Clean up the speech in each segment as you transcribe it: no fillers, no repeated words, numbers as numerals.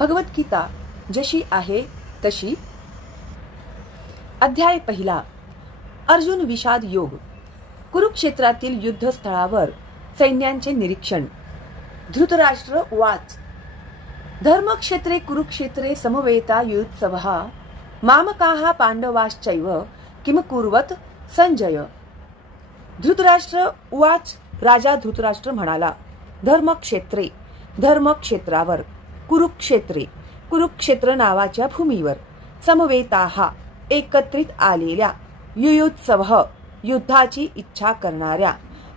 भगवद्गीता जशी आहे तशी. अध्याय पहिला. अर्जुन विषाद योग. कुरुक्षेत्रातील युद्धस्थळावर सैन्यांचे निरीक्षण. धृतराष्ट्र उवाच. धर्मक्षेत्रे कुरुक्षेत्रे समवेता युत्सवः मामकाः पांडवाश्चैव किम कुर्वत संजय. धृतराष्ट्र उवाच. राजा धृतराष्ट्र म्हणाला, धर्मक्षेत्रे धर्मक्षेत्रावर, कुरुक्षेत्रे कुरुक्षेत्र नावाच्या भूमीवर, समवेताः एकत्रित आलेल्या, युयुत्सवः युद्धाची इच्छा करणाऱ्या,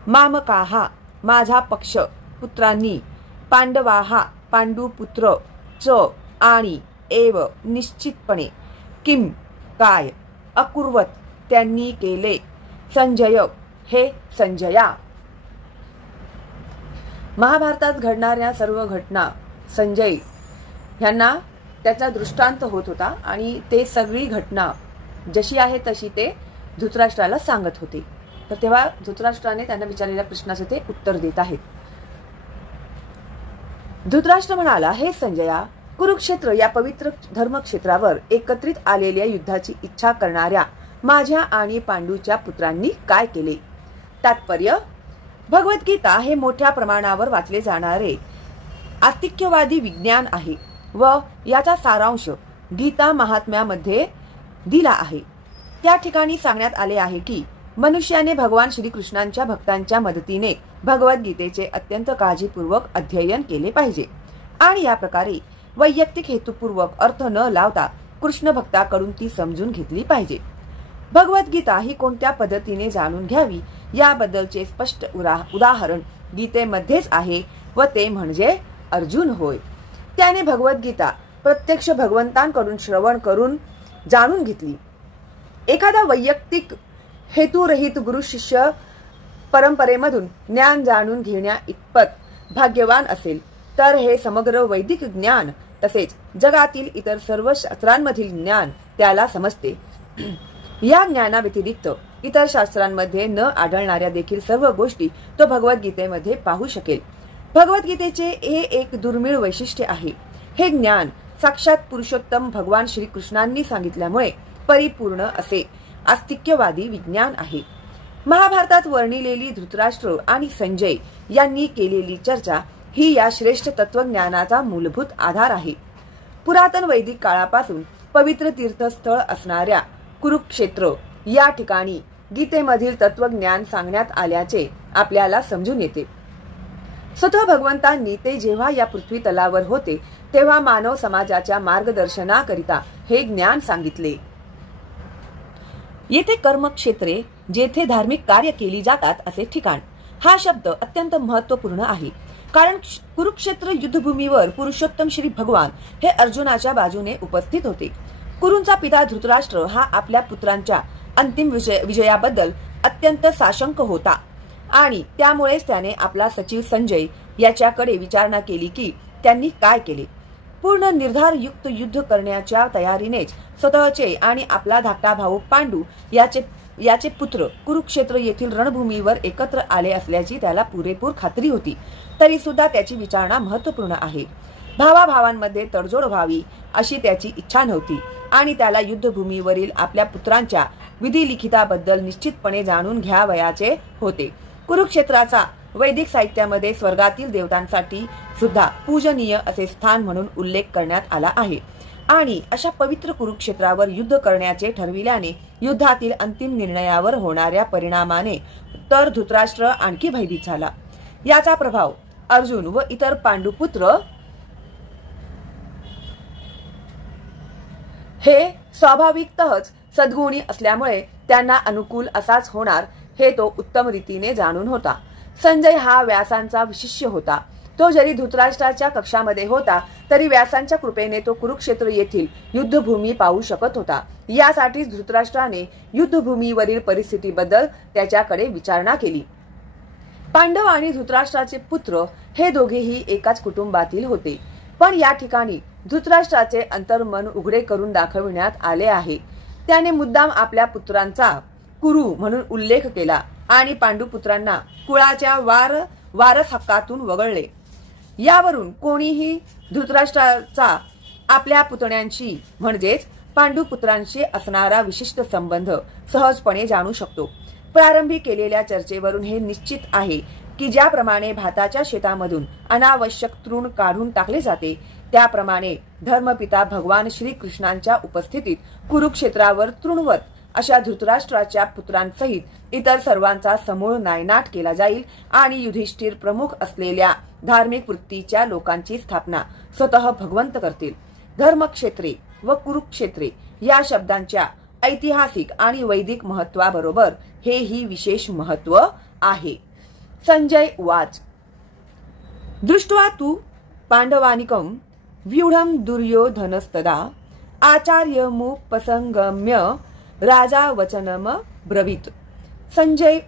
मामकाः माझा पक्ष पुत्रांनी, पांडवाः पांडुपुत्र, च आणि एव निश्चितपणे, किम काय, अकुर्वत त्यांनी केले, संजय हे संजया. महाभारतात घडणाऱ्या सर्व घटना संजय यांना त्याचा दृष्टांत होत होता आणि ते सगळी घटना जशी आहे तशी ते धृतराष्ट्राला सांगत होते. तर तेव्हा धृतराष्ट्राने त्यांना विचारलेल्या प्रश्नाचे ते उत्तर देत आहेत. धृतराष्ट्र म्हणाला, हे संजया, कुरुक्षेत्र या पवित्र धर्मक्षेत्रावर एकत्रित आलेल्या युद्धाची इच्छा करणाऱ्या माझ्या आणि पांडूच्या पुत्रांनी काय केले. तात्पर्य. भगवद्गीता हे मोठ्या प्रमाणावर वाचले जाणारे आस्तिक्यवादी विज्ञान आहे व याचा सारांश गीता महात्म्यामध्ये दिला आहे. त्या ठिकाणी सांगण्यात आले आहे की मनुष्याने भगवान श्रीकृष्णांच्या भक्तांच्या मदतीने भगवद्गीतेचे अत्यंत काळजीपूर्वक अध्ययन केले पाहिजे आणि या प्रकारे वैयक्तिक हेतुपूर्वक अर्थ न लावता कृष्ण भक्ताकडून ती समजून घेतली पाहिजे. भगवद्गीता ही कोणत्या पद्धतीने जाणून घ्यावी याबद्दलचे स्पष्ट उदाहरण गीतेमध्येच आहे व ते म्हणजे अर्जुन होय. त्याने भगवद्गीता प्रत्यक्ष भगवंतांकडून श्रवण करून जाणून घेतली. एखादा वैयक्तिक हेतुरहित गुरु शिष्य परंपरेमधून ज्ञान जाणून घेण्या इतपत भाग्यवान असेल तर हे समग्र वैदिक ज्ञान तसेच जगातील इतर सर्व शास्त्रांमधील ज्ञान त्याला समजते. या ज्ञानाव्यतिरिक्त इतर शास्त्रांमध्ये न आढळणाऱ्या देखील सर्व गोष्टी तो भगवद्गीतेमध्ये पाहू शकेल. भगवद्गीतेचे हे एक दुर्मिळ वैशिष्ट्य आहे. हे ज्ञान साक्षात पुरुषोत्तम भगवान श्रीकृष्णांनी सांगितल्यामुळे परिपूर्ण असे आस्तिक्यवादी विज्ञान आहे. महाभारतात वर्णिलेली धृतराष्ट्र आणि संजय यांनी केलेली चर्चा ही या श्रेष्ठ तत्वज्ञानाचा मूलभूत आधार आहे. पुरातन वैदिक काळापासून पवित्र तीर्थस्थळ असणाऱ्या कुरुक्षेत्र या ठिकाणी गीतेमधील तत्वज्ञान सांगण्यात आल्याचे आपल्याला समजून येते. स्वतः भगवंतांनी ते जेव्हा या पृथ्वी तलावर होते तेव्हा मानव समाजाच्या मार्गदर्शनाकरिता हे ज्ञान सांगितले. येथे कर्मक्षेत्रे जेथे धार्मिक कार्य केली जातात असे ठिकाण हा शब्द अत्यंत महत्वपूर्ण आहे. कारण कुरुक्षेत्र युद्धभूमीवर पुरुषोत्तम श्री भगवान हे अर्जुनाच्या बाजूने उपस्थित होते. कुरूंचा पिता धृतराष्ट्र हा आपल्या पुत्रांच्या अंतिम विजयाबद्दल अत्यंत साशंक होता आणि त्यामुळेच त्याने आपला सचिव संजय याच्याकडे विचारणा केली की त्यांनी काय केले. पूर्ण निर्धारयुक्त युद्ध करण्याच्या तयारीनेच स्वतःचे आणि आपला धाकटा भाऊ पांडू याचे पुत्र कुरुक्षेत्र येथील रणभूमीवर एकत्र आले असल्याची त्याला पुरेपूर खात्री होती. तरी सुद्धा त्याची विचारणा महत्वपूर्ण आहे. भावाभावांमध्ये तडजोड व्हावी अशी त्याची इच्छा नव्हती आणि त्याला युद्धभूमीवरील आपल्या पुत्रांच्या विधिलिखिताबद्दल निश्चितपणे जाणून घ्यावयाचे होते. कुरुक्षेत्राचा वैदिक साहित्यामध्ये स्वर्गातील देवतांसाठी सुद्धा पूजनीय असे स्थान म्हणून उल्लेख करण्यात आला आहे आणि अशा पवित्र कुरुक्षेत्रावर युद्ध करण्याचे ठरविल्याने युद्धातील अंतिम निर्णयावर होणाऱ्या परिणामाने तर धृतराष्ट्र आणखी भयभीत झाला. याचा प्रभाव अर्जुन व इतर पांडुपुत्र हे स्वाभाविकतःच सद्गुणी असल्यामुळे त्यांना अनुकूल असाच होणार हे तो उत्तम रीतीने जाणून होता. संजय हा व्यासांचा शिष्य होता. तो जरी धृतराष्ट्राच्या कक्षामध्ये होता तरी व्यासांच्या कृपेने तो कुरुक्षेत्र येथील युद्धभूमी पाहू शकत होता. यासाठीच धृतराष्ट्राने युद्धभूमीवरील परिस्थितीबद्दल त्याच्याकडे विचारणा केली. पांडव आणि धृतराष्ट्राचे पुत्र हे दोघेही एकाच कुटुंबातील होते. पण या ठिकाणी धृतराष्ट्राचे अंतर्मन उघडे करून दाखविण्यात आले आहे. त्याने मुद्दाम आपल्या पुत्रांचा कुरु म्हणून उल्लेख केला आणि पांडुपुत्रांना कुळाच्या वारस हक्कातून वगळले. यावरून कोणीही धृतराष्ट्राचा आपल्या पुतण्यांशी म्हणजेच पांडुपुत्रांशी असणारा विशिष्ट संबंध सहजपणे जाणू शकतो. प्रारंभी केलेल्या चर्चेवरून हे निश्चित आहे की ज्याप्रमाणे भाताच्या शेतामधून अनावश्यक तृण काढून टाकले जाते, त्याप्रमाणे धर्मपिता भगवान श्रीकृष्णांच्या उपस्थितीत कुरुक्षेत्रावर तृणवत अशा धृतराष्ट्राच्या पुत्रांसहित इतर सर्वांचा समूळ नायनाट केला जाईल आणि युधिष्ठिर प्रमुख असलेल्या धार्मिक वृत्तीच्या लोकांची स्थापना स्वतः भगवंत करतील. धर्मक्षेत्रे व कुरुक्षेत्रे या शब्दांच्या ऐतिहासिक आणि वैदिक महत्वाबरोबर हेही विशेष महत्व आहे. संजय उवाच. दृष्ट्वा तु पांडवानिकं व्यूढं दुर्योधनस्तदा आचार्यमुपसंगम्य राजा वचनम ब्रवीत. संजय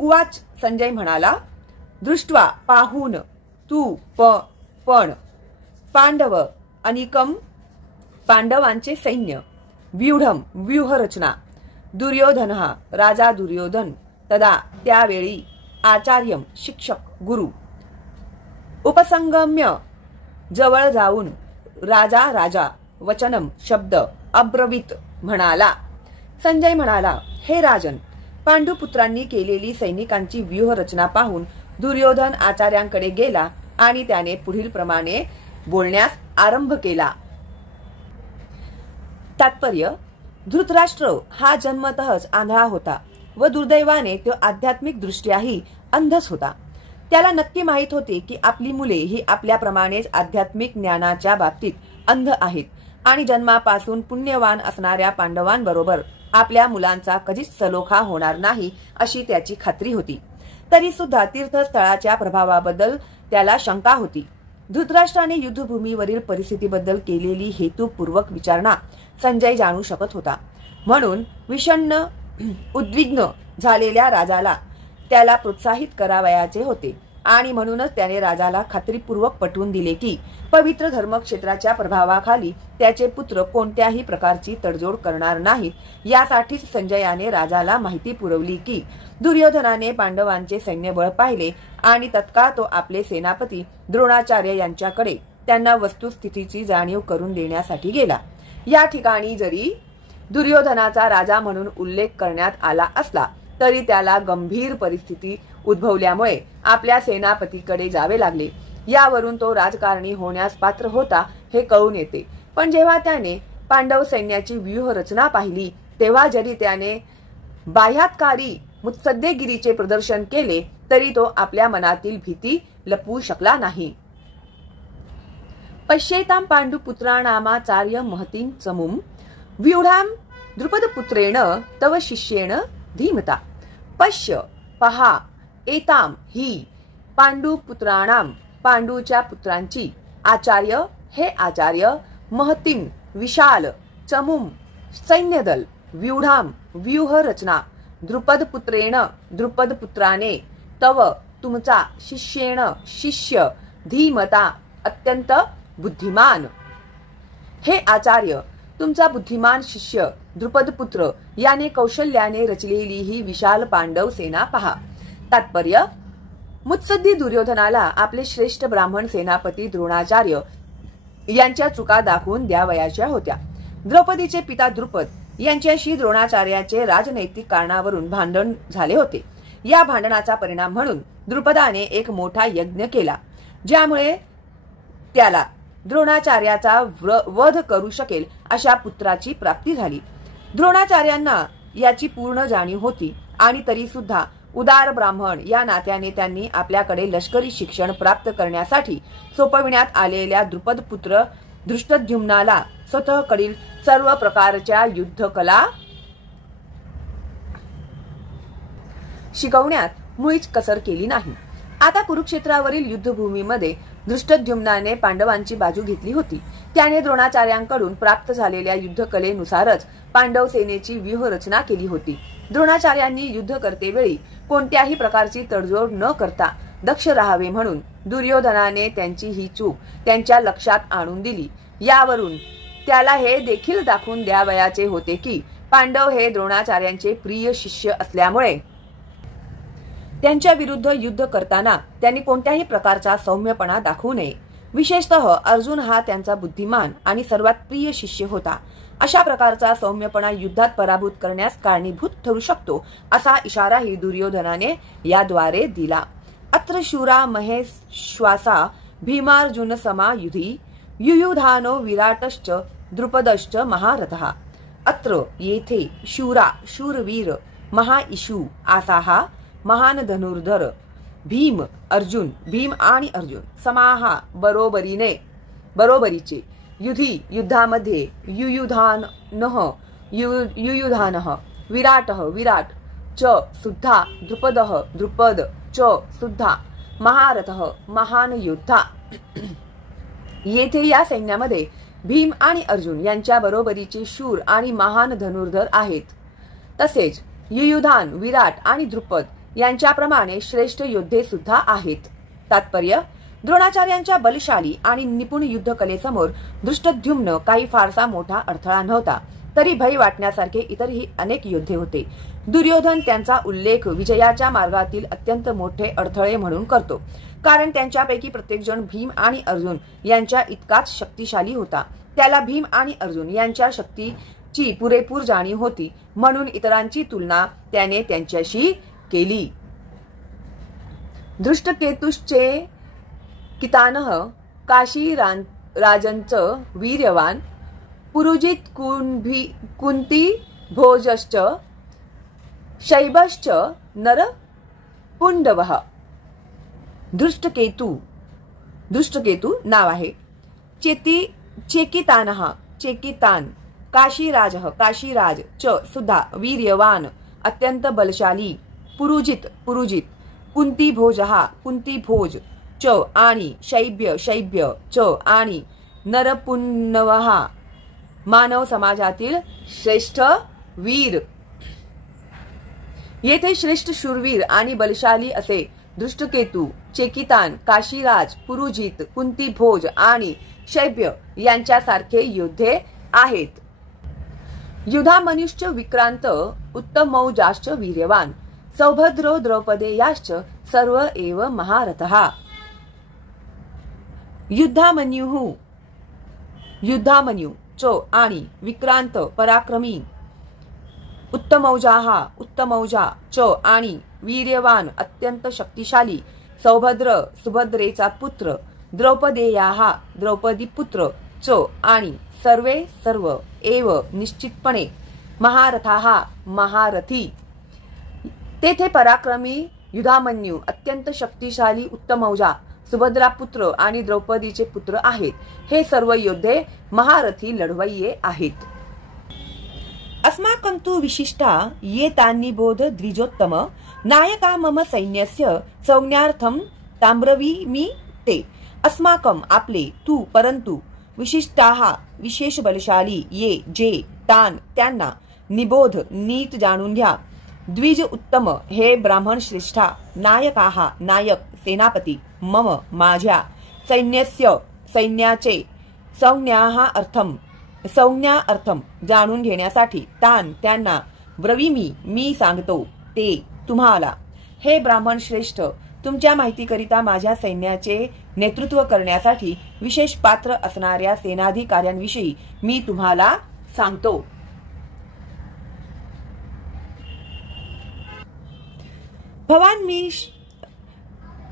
उवाच. संजय म्हणाला, दृष्ट्वा पाहून, तू पण, पांडव अनिकम पांडवांचे सैन्य, व्यूढम व्यूहरचना, दुर्योधन राजा दुर्योधन, तदा त्यावेळी, आचार्यम शिक्षक गुरु, उपसंगम्य जवळ जाऊन, राजा वचनम शब्द, अब्रवीत म्हणाला. संजय म्हणाला, हे राजन, पांडुपुत्रांनी केलेली सैनिकांची व्यूहरचना पाहून दुर्योधन आचार्यांकडे गेला आणि त्याने पुढील प्रमाणे बोलण्यास आरंभ केला. तात्पर्य. धृतराष्ट्र हा जन्मतःच आंधळा होता व दुर्दैवाने तो आध्यात्मिक दृष्ट्याही अंधच होता. त्याला नक्की माहित होते की आपली मुले ही आपल्याप्रमाणेच आध्यात्मिक ज्ञानाच्या बाबतीत अंध आहेत आणि जन्मापासून पुण्यवान असणाऱ्या पांडवांबरोबर आपल्या मुलांचा कधीच सलोखा होणार नाही अशी त्याची खात्री होती. तरी सुद्धा तीर्थस्थळाच्या प्रभावाबद्दल त्याला शंका होती. धृतराष्ट्राने युद्धभूमीवरील परिस्थितीबद्दल केलेली हेतुपूर्वक विचारणा संजय जाणू शकत होता. म्हणून विषण्ण उद्विग्न झालेल्या राजाला त्याला प्रोत्साहित करावयाचे होते आणि म्हणूनच त्याने राजाला खात्रीपूर्वक पटवून दिले की पवित्र धर्मक्षेत्राच्या प्रभावाखाली त्याचे पुत्र कोणत्याही प्रकारची तडजोड करणार नाहीत. यासाठीच संजयाने राजाला माहिती पुरवली की दुर्योधनाने पांडवांचे सैन्यबळ पाहिले आणि तत्काळ तो आपले सेनापती द्रोणाचार्य यांच्याकडे त्यांना वस्तुस्थितीची जाणीव करून देण्यासाठी गेला. या ठिकाणी जरी दुर्योधनाचा राजा म्हणून उल्लेख करण्यात आला असला तरी त्याला गंभीर परिस्थिती उद्भवल्यामुळे आपल्या सेनापतीकडे जावे लागले. यावरून तो राजकारणी होण्यास पात्र होता हे कळून येते. पण जेव्हा त्याने पांडव सैन्याची व्यूहरचना पाहिली तेव्हा जरी त्याने बाह्यात्कारी मुत्सद्देगिरीचे प्रदर्शन केले तरी तो आपल्या मनातील भीती लपवू शकला नाही. पश्येतां पांडुपुत्राणामाचार्य महतीं चमूं व्यूढां द्रुपदपुत्रेण तव शिष्येण धीमता. पश्य पहा, एताम ही पांडुपुत्राणाम पांडूच्या पुत्रांची, आचार्य हे आचार्य, महतीं विशाल, चमूम सैन्यदल, व्यूढाम व्यूहरचना, द्रुपदपुत्रेण द्रुपदपुत्राने, तव तुमचा, शिष्येण शिष्य, धीमता अत्यंत बुद्धिमान. हे आचार्य, तुमचा बुद्धिमान शिष्य द्रुपदपुत्र याने कौशल्याने रचलेली ही विशाल पांडव सेना पहा. तात्पर्य. मुत्सद्दी दुर्योधनाला आपले श्रेष्ठ ब्राह्मण सेनापती द्रोणाचार्य यांच्या चुका दाखवून द्यावयाच्या होत्या. द्रौपदीचे पिता द्रुपद यांच्याशी द्रोणाचार्याचे राजनैतिक कारणावरून भांडण झाले होते. या भांडणाचा परिणाम म्हणून द्रुपदाने एक मोठा यज्ञ केला ज्यामुळे त्याला द्रोणाचार्याचा वध करू शकेल अशा पुत्राची प्राप्ती झाली. द्रोणाचार्यांना याची पूर्ण जाणीव होती आणि तरी सुद्धा उदार ब्राह्मण या नात्याने त्यांनी आपल्याकडे लष्करी शिक्षण प्राप्त करण्यासाठी सोपविण्यात आलेल्या द्रुपदपुत्र धृष्टद्युम्नाला स्वतःकडील सर्व प्रकारच्या युद्धकला शिकवण्यात मुळीच कसर केली नाही. आता कुरुक्षेत्रावरील युद्धभूमीमध्ये धृष्टद्युम्नाने पांडवांची बाजू घेतली होती. त्याने द्रोणाचार्यांकडून प्राप्त झालेल्या युद्धकलेनुसारच पांडव सेनेची व्यूहरचना केली होती. द्रोणाचार्यांनी युद्ध करतेवेळी कोणत्याही प्रकारची तडजोड न करता दक्ष राहावे म्हणून दुर्योधनाने त्यांची ही चूक त्यांच्या लक्षात आणून दिली. यावरून त्याला हे देखील दाखवून द्यावयाचे होते की पांडव हे द्रोणाचार्यांचे प्रिय शिष्य असल्यामुळे त्यांच्या विरुद्ध युद्ध करताना त्यांनी कोणत्याही प्रकारचा सौम्यपणा दाखवू नये. विशेषतः अर्जुन हा त्यांचा बुद्धिमान आणि सर्वात प्रिय शिष्य होता. अशा प्रकारचा सौम्यपणा युद्धात पराभूत करण्यास कारणीभूत ठरू शकतो असा इशाराही दुर्योधनाने याद्वारे दिला. अत्र शूरा महेश्वासा भीमार्जुन समायुधी युयुधानो विराटश्च द्रुपदश्च महारथः. अत्र येथे शूरा शूरवीर महाइशू आसाहा महान धनुर्धर भीम अर्जुन भीम आणि अर्जुन समाहा बरोबरीचे युधी युद्धामध्ये युयुधानः विराटः विराट च सुद्धा द्रुपद च सुद्धा महारथः महान योद्धा. येथे या सैन्यामध्ये भीम आणि अर्जुन यांच्या बरोबरीचे शूर आणि महान धनुर्धर आहेत. तसेच युयुधान विराट आणि द्रुपद यांच्याप्रमाणे श्रेष्ठ योद्धे सुद्धा आहेत. तात्पर्य द्रोणाचार्यांच्या बलशाली आणि निपुण युद्धकलेसमोर दृष्टद्युम्न काही फारसा मोठा अडथळा नव्हता. तरी भय वाटण्यासारखे इतरही अनेक योद्धे होते. दुर्योधन त्यांचा उल्लेख विजयाच्या मार्गातील अत्यंत मोठे अडथळे म्हणून करतो, कारण त्यांच्यापैकी प्रत्येक जण भीम आणि अर्जुन यांच्या इतकाच शक्तिशाली होता. त्याला भीम आणि अर्जुन यांच्या शक्तीची पुरेपूर जाणीव होती, म्हणून इतरांची तुलना त्याने त्यांच्याशी केली. दृष्टकेतुश्चे कितानः काशी राजंच वीर्यवान पुरुजित कुंती भोजश्च शैबश्च नर पुंडवः. दृष्टकेतू नाव आहे. चेकितान काशीराज च सुद्धा वीर्यवान अत्यंत बलशाली पुरुजित कुंतीभोज च आणि शैब्य च आणि नरपुन्नवः मानव समाजातील श्रेष्ठ वीर. येथे श्रेष्ठ शूरवीर आणि बलशाली असे दृष्टकेतू, चेकितान, काशीराज, पुरुजित, कुंतीभोज आणि शैब्य यांच्यासारखे योद्धे आहेत. युधामन्युश्च विक्रांत उत्तमौजाश्च वीर्यवान सौभद्रो द्रौपदेयाश्च सर्व एव महारथः. युद्धामन्यू चो आणि विक्रांत पराक्रमी उत्तमौजा चो आणि वीर्यवान अत्यंत शक्तिशाली सौभद्र सुभद्रेचा पुत्र द्रौपदी पुत्र चो आणि सर्व एव निश्चितपणे महारथाः महारथी. तेथे पराक्रमी युधामन्यू अत्यंत शक्तिशाली उत्तमौजा सुभद्रा पुत्र आणि द्रौपदीचे पुत्र आहेत. हे सर्व योद्धे महारथी लढवय्ये आहेत. अस्माकंतु विशिष्टा ये तान्नि बोध द्विजोत्तम नायका मम सैन्यस्य सौज्ञार्थम ताम्रवीमि ते. अस्माकम आपले तू परंतु विशिष्टाः विशेष बलशाली ये जे तान त्यांना निबोध नीट जाणून घ्या. द्विज उत्तम हे ब्राह्मण श्रेष्ठा नायकाः नायक सेनापती मम माझ्या सैन्यस्य सैन्याचे संज्ञा अर्थम जाणून घेण्यासाठी तान त्यांना ब्रवीमी मी सांगतो ते तुम्हाला. हे ब्राह्मण श्रेष्ठ तुमच्या माहितीकरिता माझ्या सैन्याचे नेतृत्व करण्यासाठी विशेष पात्र असणाऱ्या सेनाधिकाऱ्यांविषयी मी तुम्हाला सांगतो.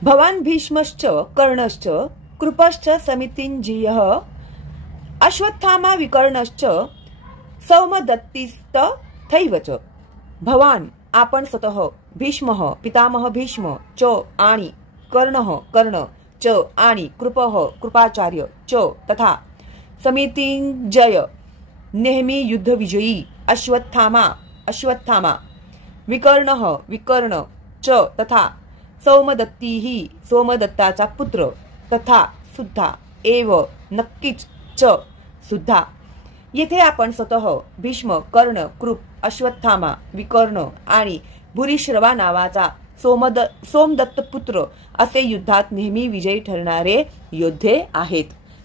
भवान भीष्मश्च कर्णश्च कृपश्च समितिंजियः अश्वत्थामा विकर्णश्च सौमदत्तिस्तथैवच. भवान आपण स्वतः भीष्मः पितामह भीष्म च आणि कर्ण च आणि कृपाचार्य च तथा समितिंजय नेहमी युद्धविजयी अश्वत्थामा विकर्ण च तथा सोमदत्ताचा पुत्र तथा सुद्धा एव नक्कीच च सुद्धा. येथे आपण स्वतः भीष्म कर्ण कृप अश्वत्थामा विकर्ण आणि भूरिश्रवा नावाचा सोमदत्त पुत्र असे युद्धात नेहमी विजयी ठरणारे योद्धे आहेत.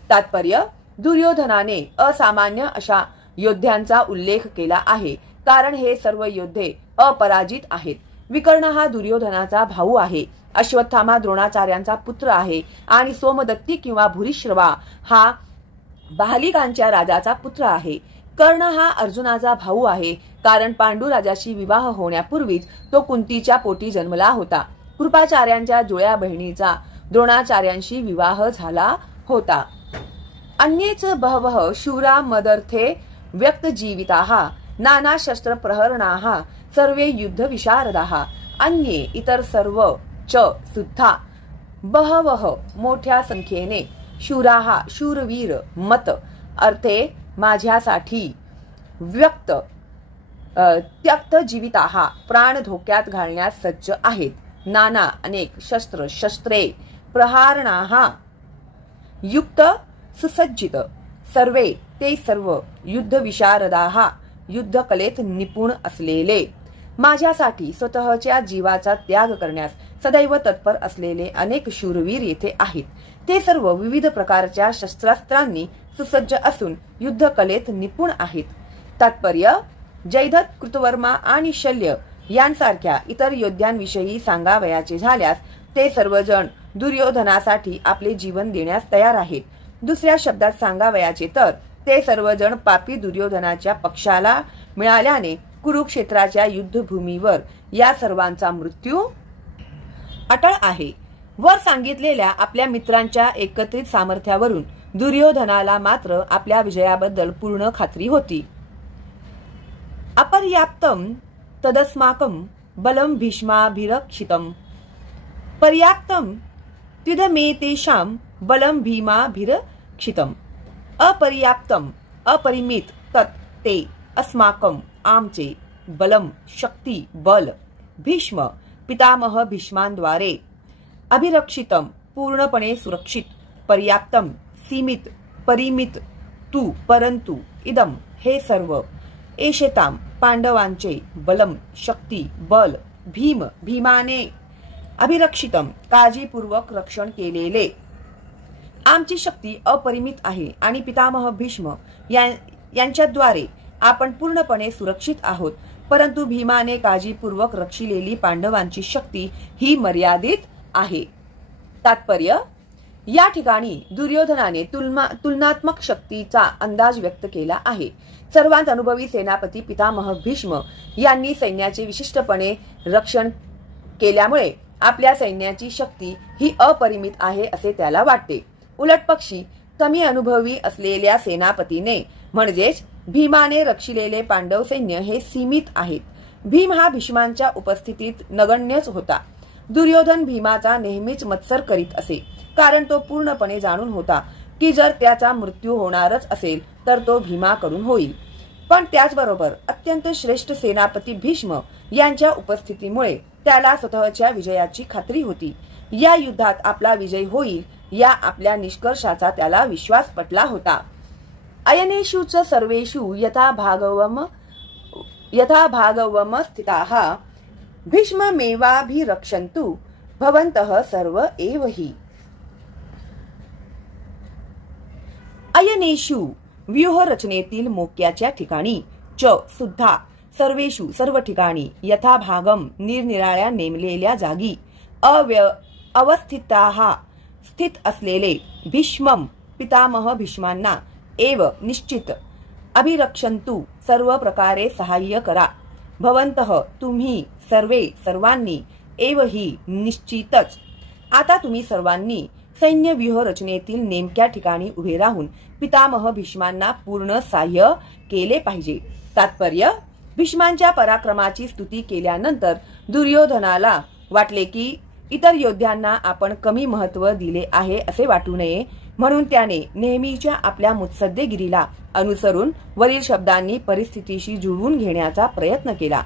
तात्पर्य दुर्योधनाने असामान्य अशा योद्ध्यांचा उल्लेख केला आहे, कारण हे सर्व योद्धे अपराजित आहेत. विकर्ण हा दुर्योधनाचा भाऊ आहे अश्वत्थामा द्रोणाचार्यांचा पुत्र आहे आणि सोमदत्ती किंवा भूरिश्रवा हा बाहलिकांच्या राजाचा पुत्र आहे. कर्ण हा अर्जुनाचा भाऊ आहे, कारण पांडू राजाशी विवाह होण्यापूर्वीच तो कुंतीच्या पोटी जन्मला होता. कृपाचार्यांच्या जुळ्या बहिणीचा द्रोणाचार्यांशी विवाह झाला होता. अन्येच बहवः शूरा मदर्थे व्यक्तजीविताः नाना शस्त्र प्रहरणाः सर्वे युद्ध विशारदाः. अन्ये इतर सर्व च सुद्धा बहवः मोठ्या संख्येने शूराः शूरवीर मत अर्थे माझ्यासाठी व्यक्त त्यक्त जीविताः प्राण धोक्यात घालण्यास सज्ज आहेत. नाना अनेक शस्त्रे प्रहारणाः युक्त सुसज्जित सर्वे ते सर्व युद्ध विशारदाः युद्धकलेत निपुण असलेले माझ्यासाठी स्वतःच्या जीवाचा त्याग करण्यास सदैव तत्पर असलेले अनेक शूरवीर येथे आहेत. ते सर्व विविध प्रकारच्या शस्त्रास्त्रांनी सुसज्ज असून युद्धकलेत निपुण आहेत. तात्पर्य जयद्रथ, कृतवर्मा आणि शल्य यांसारख्या इतर योद्ध्यांविषयी सांगावयाचे झाल्यास ते सर्वजण दुर्योधनासाठी आपले जीवन देण्यास तयार आहेत. दुसऱ्या शब्दात सांगावयाचे तर ते सर्वजण पापी दुर्योधनाच्या पक्षाला मिळाल्याने कुरुक्षेत्राच्या युद्धभूमीवर या सर्वांचा मृत्यू अटळ आहे. वर सांगितलेल्या आपल्या मित्रांच्या एकत्रित सामर्थ्यावरून दुर्योधनाला मात्र आपल्या विजयाबद्दल पूर्ण खात्री होती. अपर्याप्तम तदस्माकं बलं भीष्माभिरक्षितम् पर्याप्तम त्विदमेतेषां बलं भीमाभिरक्षितम् अपर्याप्तम अपरिमित तत् ते अस्माकं आमचे बलम शक्ती बल भीष्म पितामह भीष्मांद्वारे अभिरक्षितम पूर्णपणे सुरक्षित पर्याप्तम सीमित परिमित तू परंतु इदम हे सर्व एशेताम पांडवांचे बलम शक्ती बल भीमाने अभिरक्षितम काळजीपूर्वक रक्षण केलेले आमची शक्ती अपरिमित आहे आणि पितामह भीष्म यांच्याद्वारे आपण पूर्णपणे सुरक्षित आहोत. परंतु भीमाने काळजीपूर्वक रक्षिलेली पांडवांची शक्ती ही मर्यादित आहे. तात्पर्य या ठिकाणी दुर्योधनाने तुलनात्मक शक्तीचा अंदाज व्यक्त केला आहे. सर्वांत अनुभवी सेनापती पितामह भीष्म यांनी सैन्याचे विशिष्टपणे रक्षण केल्यामुळे आपल्या सैन्याची शक्ती ही अपरिमित आहे असे त्याला वाटते. उलटपक्षी कमी अनुभवी असलेल्या सेनापतीने म्हणजेच भीमाने रक्षिलेले पांडव सैन्य हे सीमित आहेत. भीम हा भीष्मांच्या उपस्थितीत नगण्यच होता. दुर्योधन भीमाचा नेहमीच मत्सर करीत असे, कारण तो पूर्णपणे जाणून होता की जर त्याचा मृत्यू होणारच असेल तर तो भीमाकडून होईल. पण त्याचबरोबर अत्यंत श्रेष्ठ सेनापती भीष्म यांच्या उपस्थितीमुळे त्याला स्वतःच्या विजयाची खात्री होती. या युद्धात आपला विजय होईल या आपल्या निष्कर्षाचा त्याला विश्वास पटला होता. अयनेषु च सर्वेषु यथा भागवम स्थिताः भीष्ममेवाभिरक्षन्तु भवन्तः सर्व एव हि. अयनेषु व्यूह रचनेतील मोक्याच्या ठिकाणी च सुद्धा सर्वेषु सर्व ठिकाणी यथा भागम निरनिराळ्या नेमलेल्या जागी अवस्थिताः स्थित असलेले भीष्मम पितामह भीष्मांना एव निश्चित अभिरक्षन्तु सर्व प्रकारे सहाय्य करा. भवन्तः तुम्ही सर्वे सर्वांनी एव ही निश्चितच. आता तुम्ही सर्वांनी सैन्य व्यूह रचनेतील नेमक्या ठिकाणी उभे राहून पितामह भीष्मांना पूर्ण सहाय्य केले पाहिजे. तात्पर्य भीष्मांच्या पराक्रमाची स्तुती केल्यानंतर दुर्योधनाला वाटले की इतर योद्ध्यांना आपण कमी महत्त्व दिले आहे असे वाटू नये, म्हणून त्याने नेहमीच्या आपल्या मुत्सद्देगिरीला अनुसरून वरील शब्दांनी परिस्थितीशी जुळवून घेण्याचा प्रयत्न केला.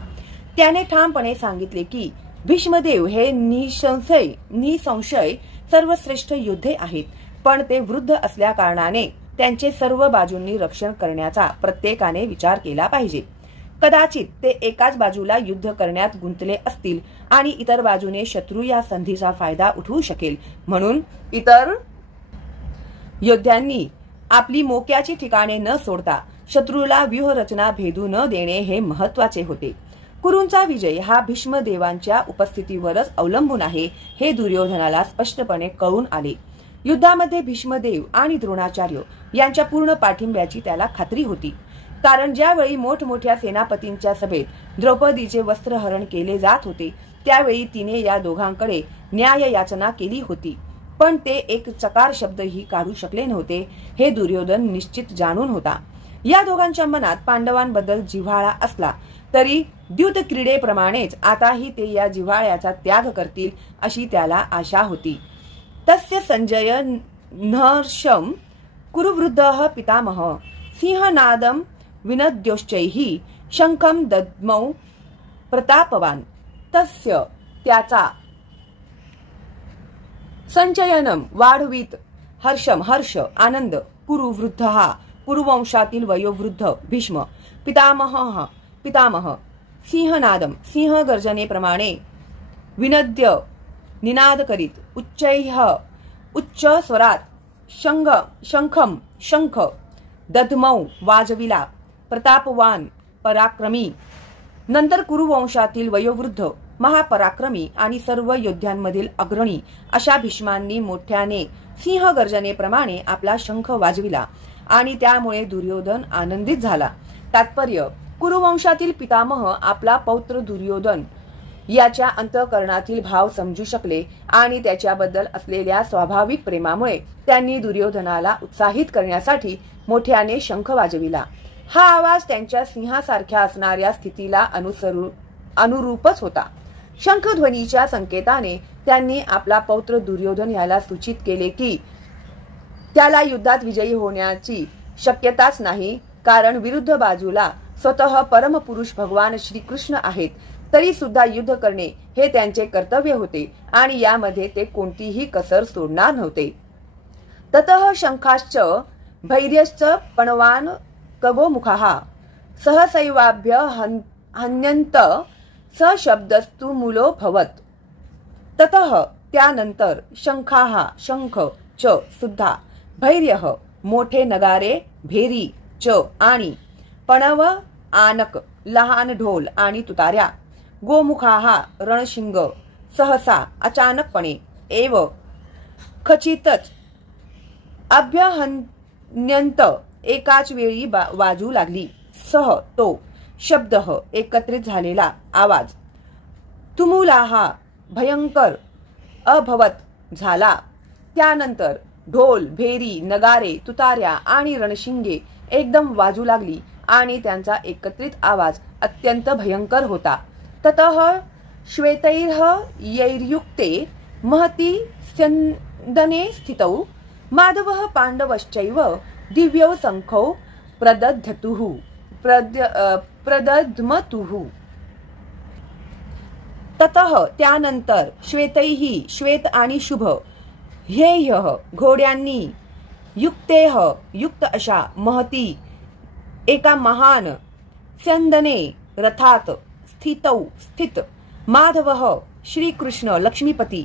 त्याने ठामपणे सांगितले की भीष्मदेव हे निसंशय सर्वश्रेष्ठ योद्धे आहेत, पण ते वृद्ध असल्या कारणाने त्यांचे सर्व बाजूंनी रक्षण करण्याचा प्रत्येकाने विचार केला पाहिजे. कदाचित ते एकाच बाजूला युद्ध करण्यात गुंतले असतील आणि इतर बाजूने शत्रू या संधीचा फायदा उठवू शकेल, म्हणून इतर योद्ध्यांनी आपली मोक्याची ठिकाणे न सोडता शत्रूला व्यूहरचना भेदू न देणे हे महत्वाचे होते. कुरूंचा विजय हा भीष्मदेवांच्या उपस्थितीवरच अवलंबून आहे हे दुर्योधनाला स्पष्टपणे कळून आले. युद्धामध्ये भीष्मदेव आणि द्रोणाचार्य यांच्या पूर्ण पाठिंब्याची त्याला खात्री होती. कारण ज्यावेळी मोठमोठ्या सेनापतींच्या सभेत द्रौपदीचे वस्त्रहरण केले जात होते त्यावेळी तिने या दोघांकडे न्याय याचना केली होती, पण ते एक चकार शब्दही काढू शकले नव्हते हे दुर्योधन निश्चित जाणून होता. या दोघांच्या मनात पांडवांबद्दल जिव्हाळा असला तरी द्यूत क्रीडेप्रमाणेच आताही ते या जिव्हाळ्याचा त्याग करतील अशी त्याला आशा होती. तस्य संजय नहर्षम कुरुवृद्धः पितामह सिंहनादम विनद्योश्चैः शंखम दद्मौ प्रतापवान. तस्य त्याचा संचयनम वाढवीत हर्षम हर्ष आनंद कुरु वृद्धः कुरुवंशातील वयोवृद्ध भीष्म पितामह सिंहनादम सिंह गर्जनेप्रमाणे विनद्य निनाद करीत उच्च स्वरात शंखम शंख दद्मौ वाजविला प्रतापवान पराक्रमी. नंतर कुरुवंशातील वयोवृद्ध महापराक्रमी आणि सर्व योद्ध्यांमधील अग्रणी अशा भीष्मांनी मोठ्याने सिंह गर्जनेप्रमाणे आपला शंख वाजविला आणि त्यामुळे दुर्योधन आनंदित झाला. तात्पर्य कुरुवंशातील पितामह आपला पौत्र दुर्योधन याच्या अंतःकरणातील भाव समजू शकले आणि त्याच्याबद्दल असलेल्या स्वाभाविक प्रेमामुळे त्यांनी दुर्योधनाला उत्साहित करण्यासाठी मोठ्याने शंख वाजविला. हा आवाज त्यांच्या सिंहासारख्या असणाऱ्या स्थितीला अनुरूपच होता. शंखध्वनीच्या संकेताने त्यांनी आपला पौत्र दुर्योधन याला सूचित केले की त्याला युद्धात विजयी होण्याची शक्यताच नाही, कारण विरुद्ध बाजूला स्वतः परमपुरुष भगवान श्रीकृष्ण आहेत. तरी सुद्धा युद्ध करणे हे त्यांचे कर्तव्य होते आणि यामध्ये ते कोणतीही कसर सोडणार नव्हते. ततः शंखाश्च भैर्यश्च पणवान कगोमुखाः सहसैवाभ्य हन्यन्त सशब्दस्तु मूलो भवत. ततः त्यानंतर शंखाः शंख च सुद्धा भैर्यः मोठे नगारे भेरी च आणि पणव आनक लहान ढोल आणि तुतार्या गोमुखाः रणशिंग सहसा अचानकपणे एव खचितच अभ्यहन्यंत एकाच वेळी वाजू लागली. सह तो शब्द एकत्रित झालेला आवाज तुमुलाः भयंकर अभवत झाला. त्यानंतर ढोल भेरी नगारे तुतार्या आणि रणशिंगे एकदम वाजू लागली आणि त्यांचा एकत्रित आवाज अत्यंत भयंकर होता. ततः श्वेतैर्ह यैर्युक्ते महती स्यन्दने स्थितौ माधवः पांडवश्चैव दिव्यौ शंखौ प्रदद्मतुः. ततः त्यानंतर श्वेतैहि श्वेत आणि शुभ ध्येयः घोड्यांनी युक्तेह युक्त अशा महती एका महान स्यन्दने रथात स्थितौ स्थित माधवः श्रीकृष्ण लक्ष्मीपती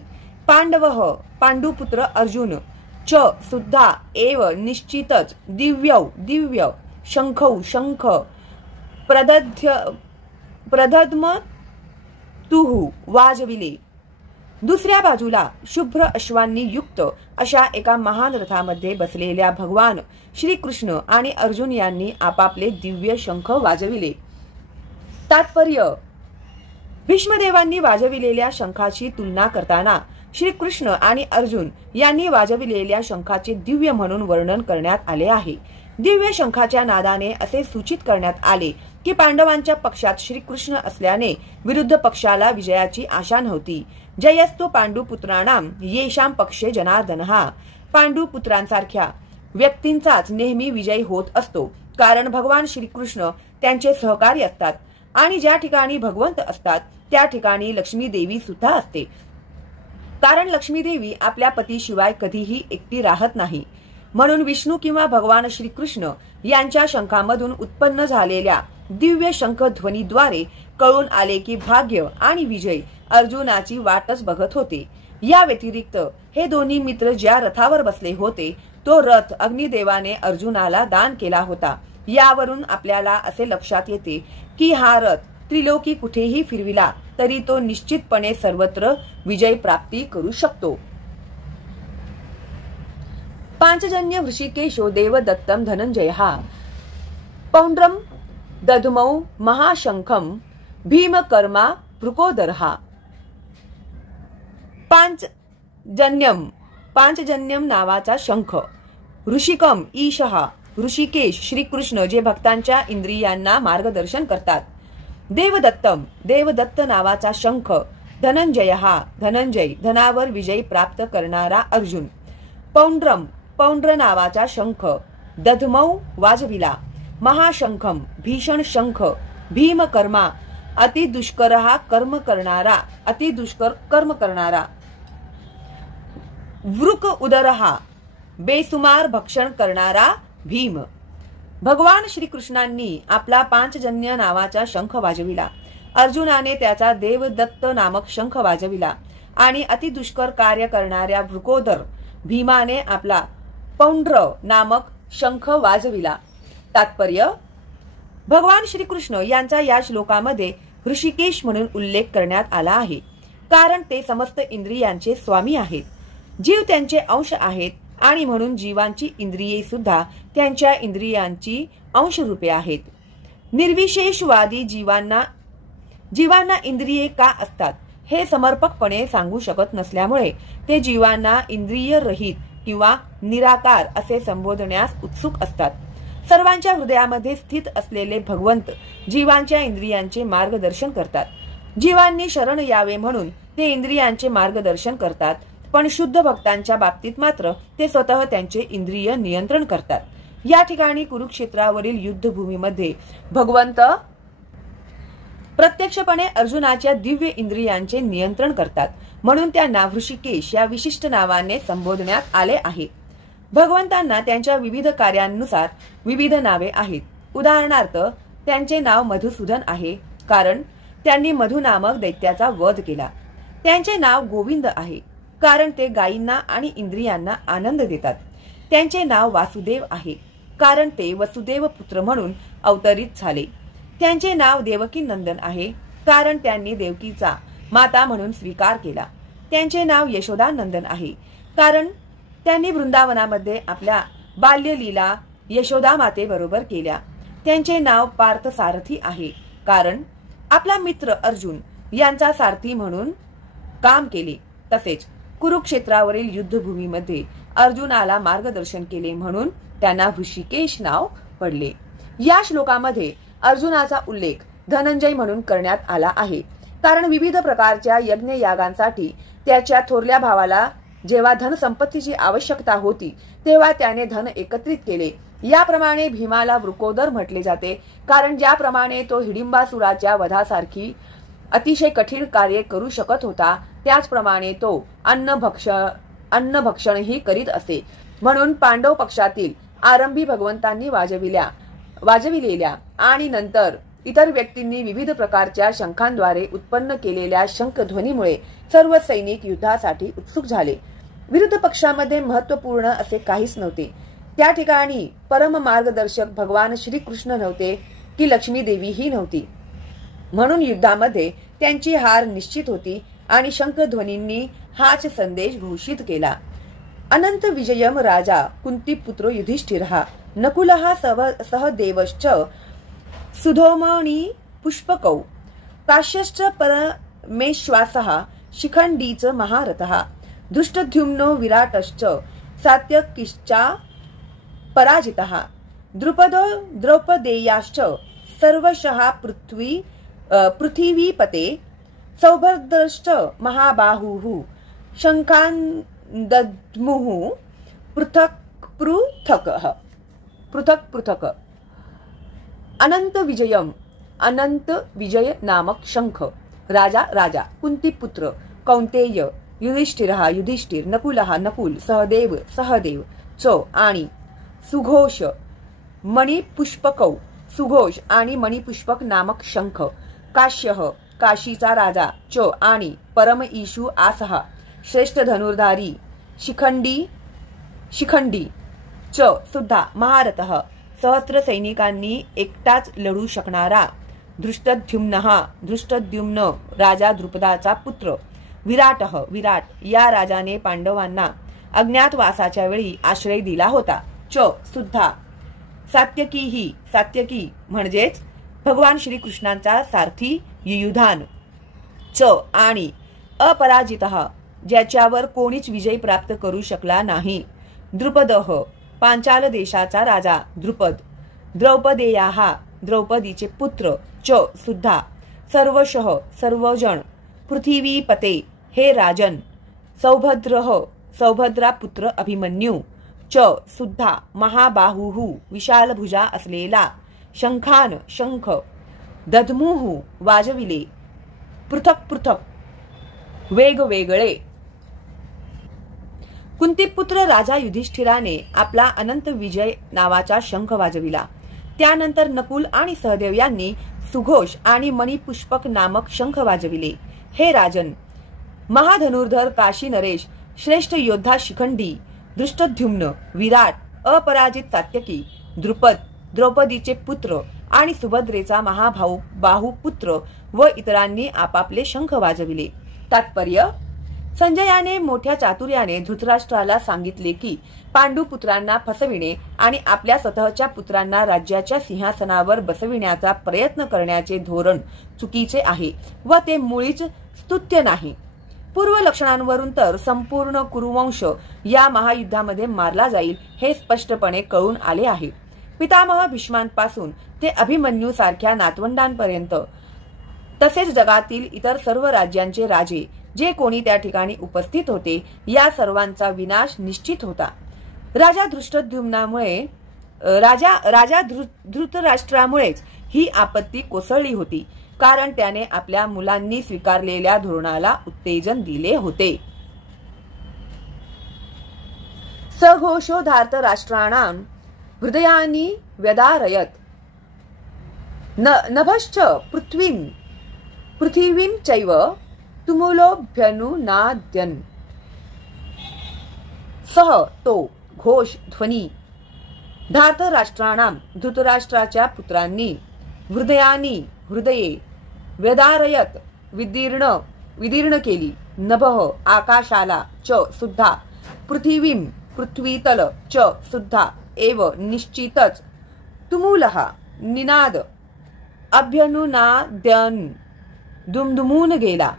पांडवः पांडुपुत्र अर्जुन च सुद्धा एव निश्चितच दिव्य शंखौ शंख प्रदद्मतुः वाजविले. दुसऱ्या बाजूला शुभ्र अश्वांनी युक्त अशा एका महान रथामध्ये बसलेल्या भगवान श्रीकृष्ण आणि अर्जुन यांनी आपापले दिव्य शंख वाजविले. तात्पर्य भीष्मदेवांनी वाजविलेल्या शंखाची तुलना करताना श्रीकृष्ण आणि अर्जुन यांनी वाजविलेल्या शंखाचे दिव्य म्हणून वर्णन करण्यात आले आहे. दिव्य शंखाच्या नादाने असे सूचित करण्यात आले की पांडवांच्या पक्षात श्रीकृष्ण असल्याने विरुद्ध पक्षाला विजयाची आशा नव्हती. जयस्तु पांडुपुत्राणाम येषां पक्षे जनार्दनः. पांडुपुत्रांसारख्या व्यक्तींचाच नेहमी विजय होत असतो, कारण भगवान श्रीकृष्ण त्यांचे सहकारी असतात आणि ज्या ठिकाणी भगवंत असतात त्या ठिकाणी लक्ष्मी देवी सुद्धा असते, कारण लक्ष्मी देवी आपल्या पतीशिवाय कधीही एकटी राहत नाही. म्हणून विष्णू किंवा भगवान श्रीकृष्ण यांच्या शंखामधून उत्पन्न झालेल्या दिव्य शंख ध्वनीद्वारे कळून आले की भाग्य आणि विजय अर्जुनाची वाटच बघत होते. या व्यतिरिक्त हे दोन्ही मित्र ज्या रथावर बसले होते तो रथ अग्निदेवाने अर्जुनाला दान केला होता. यावरून आपल्याला असे लक्षात येते की हा रथ त्रिलोकी कुठेही फिरविला तरी तो निश्चितपणे सर्वत्र विजय प्राप्ती करू शकतो. पांचजन्य वृषिकेशो देवदत्तम धनंजयः पौंड्रम दधमौ महाशंखम भीमकर्मा वृकोदरः. पांचजन्यम नावाचा शंख, ऋषिकम ईशः ऋषिकेश श्रीकृष्ण जे भक्तांच्या इंद्रियांना मार्गदर्शन करतात. देवदत्तम देवदत्त नावाचा शंख, धनंजयः धनंजय धनावर विजय प्राप्त करणारा अर्जुन. पौंड्र नावाचा शंख, दधमौ वाजविला. महाशंखम भीषण शंख, भीमकर्मा अतिदुष्कर कर्म करणारा. वृक उदरहा बेसुमार भक्षण करणारा भीम. भगवान श्रीकृष्णांनी आपला पांचजन्य नावाचा शंख वाजविला. अर्जुनाने त्याचा देवदत्त नामक शंख वाजविला आणि अतिदुष्कर कार्य करणाऱ्या वृकोदर भीमाने आपला पौंड्र नामक शंख वाजविला. तात्पर्य: भगवान श्रीकृष्ण यांचा या श्लोकामध्ये ऋषिकेश म्हणून उल्लेख करण्यात आला आहे, कारण ते समस्त इंद्रियांचे स्वामी आहेत. जीव त्यांचे अंश आहेत आणि म्हणून जीवांची इंद्रिये सुद्धा त्यांच्या इंद्रियांची अंशरूपे आहेत. निर्विशेषवादी जीवांना इंद्रिये का असतात हे समर्पकपणे सांगू शकत नसल्यामुळे ते जीवांना इंद्रिय रहित किंवा निराकार असे संबोधण्यास उत्सुक असतात. सर्वांच्या हृदयामध्ये स्थित असलेले भगवंत जीवांच्या इंद्रियांचे मार्गदर्शन करतात. जीवांनी शरण यावे म्हणून ते इंद्रियांचे मार्गदर्शन करतात, पण शुद्ध भक्तांच्या बाबतीत मात्र ते स्वतः त्यांचे इंद्रिय नियंत्रण करतात. या ठिकाणी कुरुक्षेत्रावरील युद्धभूमीमध्ये भगवंत प्रत्यक्षपणे अर्जुनाच्या दिव्य इंद्रियांचे नियंत्रण करतात, म्हणून त्यांना ऋषिकेश या विशिष्ट नावाने संबोधण्यात आले आहे. भगवंतांना त्यांच्या विविध कार्यांनुसार विविध नावे आहेत. उदाहरणार्थ, त्यांचे नाव मधुसूदन आहे, कारण त्यांनी मधु नामक दैत्याचा वध केला. त्यांचे नाव गोविंद आहे, कारण ते गायींना आणि इंद्रियांना आनंद देतात. त्यांचे नाव वासुदेव आहे, कारण ते वसुदेव पुत्र म्हणून अवतरित झाले. त्यांचे नाव देवकी नंदन आहे, कारण त्यांनी देवकीचा माता म्हणून स्वीकार केला. त्यांचे नाव यशोदा नंदन आहे, कारण त्यांनी वृंदावनामध्ये आपल्या बाल्यलीला यशोदा मातेबरोबर केल्या. त्यांचे नाव पार्थ सारथी आहे, कारण आपला मित्र अर्जुन यांचा सारथी म्हणून काम केले. तसेच कुरुक्षेत्रावरील युद्धभूमीमध्ये अर्जुनाला मार्गदर्शन केले म्हणून त्यांना ऋषिकेश नाव पडले. या श्लोकामध्ये अर्जुनाचा उल्लेख धनंजय म्हणून करण्यात आला आहे, कारण विविध प्रकारच्या यज्ञ यागांसाठी त्याच्या थोरल्या भावाला जेव्हा धनसंपत्तीची आवश्यकता होती तेव्हा त्याने धन एकत्रित केले. याप्रमाणे भीमाला वृकोदर म्हटले जाते, कारण ज्याप्रमाणे तो हिडिंबासुराच्या वधासारखी अतिशय कठीण कार्य करू शकत होता, त्याचप्रमाणे तो अन्नभक्षणही करीत असे. म्हणून पांडव पक्षातील आरंभी भगवंतांनी वाजविलेल्या आणि नंतर इतर व्यक्तींनी विविध प्रकारच्या शंखांद्वारे उत्पन्न केलेल्या शंखध्वनीमुळे सर्व सैनिक युद्धासाठी उत्सुक झाले. विरुद्ध पक्षामध्ये महत्त्वपूर्ण असे काहीच नव्हते. त्या ठिकाणी परम मार्गदर्शक भगवान श्रीकृष्ण नव्हते की लक्ष्मी देवीही नव्हती, म्हणून युद्धामध्ये त्यांची हार निश्चित होती आणि शंखध्वनींनी हाच संदेश घोषित केला. अनंत विजयम राजा कुंतीपुत्र युधिष्ठिरः नकुलः सहदेवश्च सुधोमणि पुष्पकौ काश्यश्च परमेश्वासः शिखंडीच महारथः दृष्टद्युम्नो विराटश्च सात्यकिश्चा पराजितः द्रुपदो द्रौपदेयाश्च सर्वशः पृथ्वीपते सौभद्रश्च महाबाहुः शंखान्दद्मुः पृथक पृथक. अनंत विजय नामक शंख, राजा कुंतीपुत्र कौंतेय, युधिष्ठिर, नकुल, सहदेव च आणि सुघोष मणिपुष्पकौ, सुघोष आणि मणिपुष्पक नामक शंख, काश्यः काशीचा राजा च आणि परम ईशू आसः श्रेष्ठ धनुर्धारी, शिखंडी च सुद्धा महारथः सहस्त्र सैनिकांनी एकटाच लढू शकणारा, धृष्टद्युम्नः धृष्टद्युम्न राजा द्रुपदाचा पुत्र, विराटः विराट या राजाने पांडवांना अज्ञातवासाच्या वेळी आश्रय दिला होता. च सुद्धा सात्यकी ही सात्यकी म्हणजेच भगवान श्रीकृष्णांचा सारथी युयुधान. च आणि अपराजितः ज्याच्यावर कोणीच विजय प्राप्त करू शकला नाही. द्रुपदः पांचाल देशाचा राजा द्रुपद. द्रौपदेयाः द्रौपदीचे पुत्र. च सुद्धा सर्वशः सर्वजण. पृथ्वीपते हे राजन. सौभद्रः सौभद्रा पुत्र अभिमन्यू. च सुद्धा महाबाहुः विशाल भुजा असलेला. शंखान शंख. दध्मुः वाजविले. पृथक पृथक वेगवेगळे. कुंतीपुत्र राजा युधिष्ठिराने आपला अनंत विजय नावाचा शंख वाजविला. त्यानंतर नकुल आणि सहदेव यांनी सुघोष आणि मणिपुष्पक नामक शंख वाजविले. हे राजन, महाधनुर्धर काशी नरेश, श्रेष्ठ योद्धा शिखंडी, धृष्टद्युम्न, विराट, अपराजित सात्यकी, द्रुपद, द्रौपदीचे पुत्र आणि सुभद्रेचा महाबाहू पुत्र व इतरांनी आपापले शंख वाजविले. तात्पर्य: संजयाने मोठ्या चातुर्याने धृतराष्ट्राला सांगितले की पांडुपुत्रांना फसविणे आणि आपल्या स्वतःच्या पुत्रांना राज्याच्या सिंहासनावर बसविण्याचा प्रयत्न करण्याचे धोरण चुकीचे आहे व ते मुळीच स्तुत्य नाही. पूर्व लक्षणांवरून तर संपूर्ण कुरुवंश या महायुद्धामध्ये मारला जाईल हे स्पष्टपणे कळून आले आहे. पितामह भीष्मांपासून ते अभिमन्यू सारख्या नातवंडांपर्यंत तसेच जगातील इतर सर्व राज्यांचे राजे जे कोणी त्या ठिकाणी उपस्थित होते या सर्वांचा विनाश निश्चित होता. राजा धृतराष्ट्रामुळेच ही आपत्ती कोसळली होती, कारण त्याने आपल्या मुलांनी स्वीकारलेल्या धोरणाला उत्तेजन दिले होते. सघोषोधार्त राष्ट्राणां हृदयानि व्यदारयत. नभश्च पृथ्वीं चैव तुमुलोऽभ्यनुनाद्यन्. सह तो घोष ध्वनी धार्तराष्ट्राणां धृतराष्ट्राच्या पुत्रांनी हृदये व्यदारयत विदीर्ण केली. नभः आकाशाला. च सुद्धा पृथ्वीतल. च सुद्धा एव निश्चितच. तुमुलः निनाद. अभ्यनुनाद्यन् दुमदुमून गेला.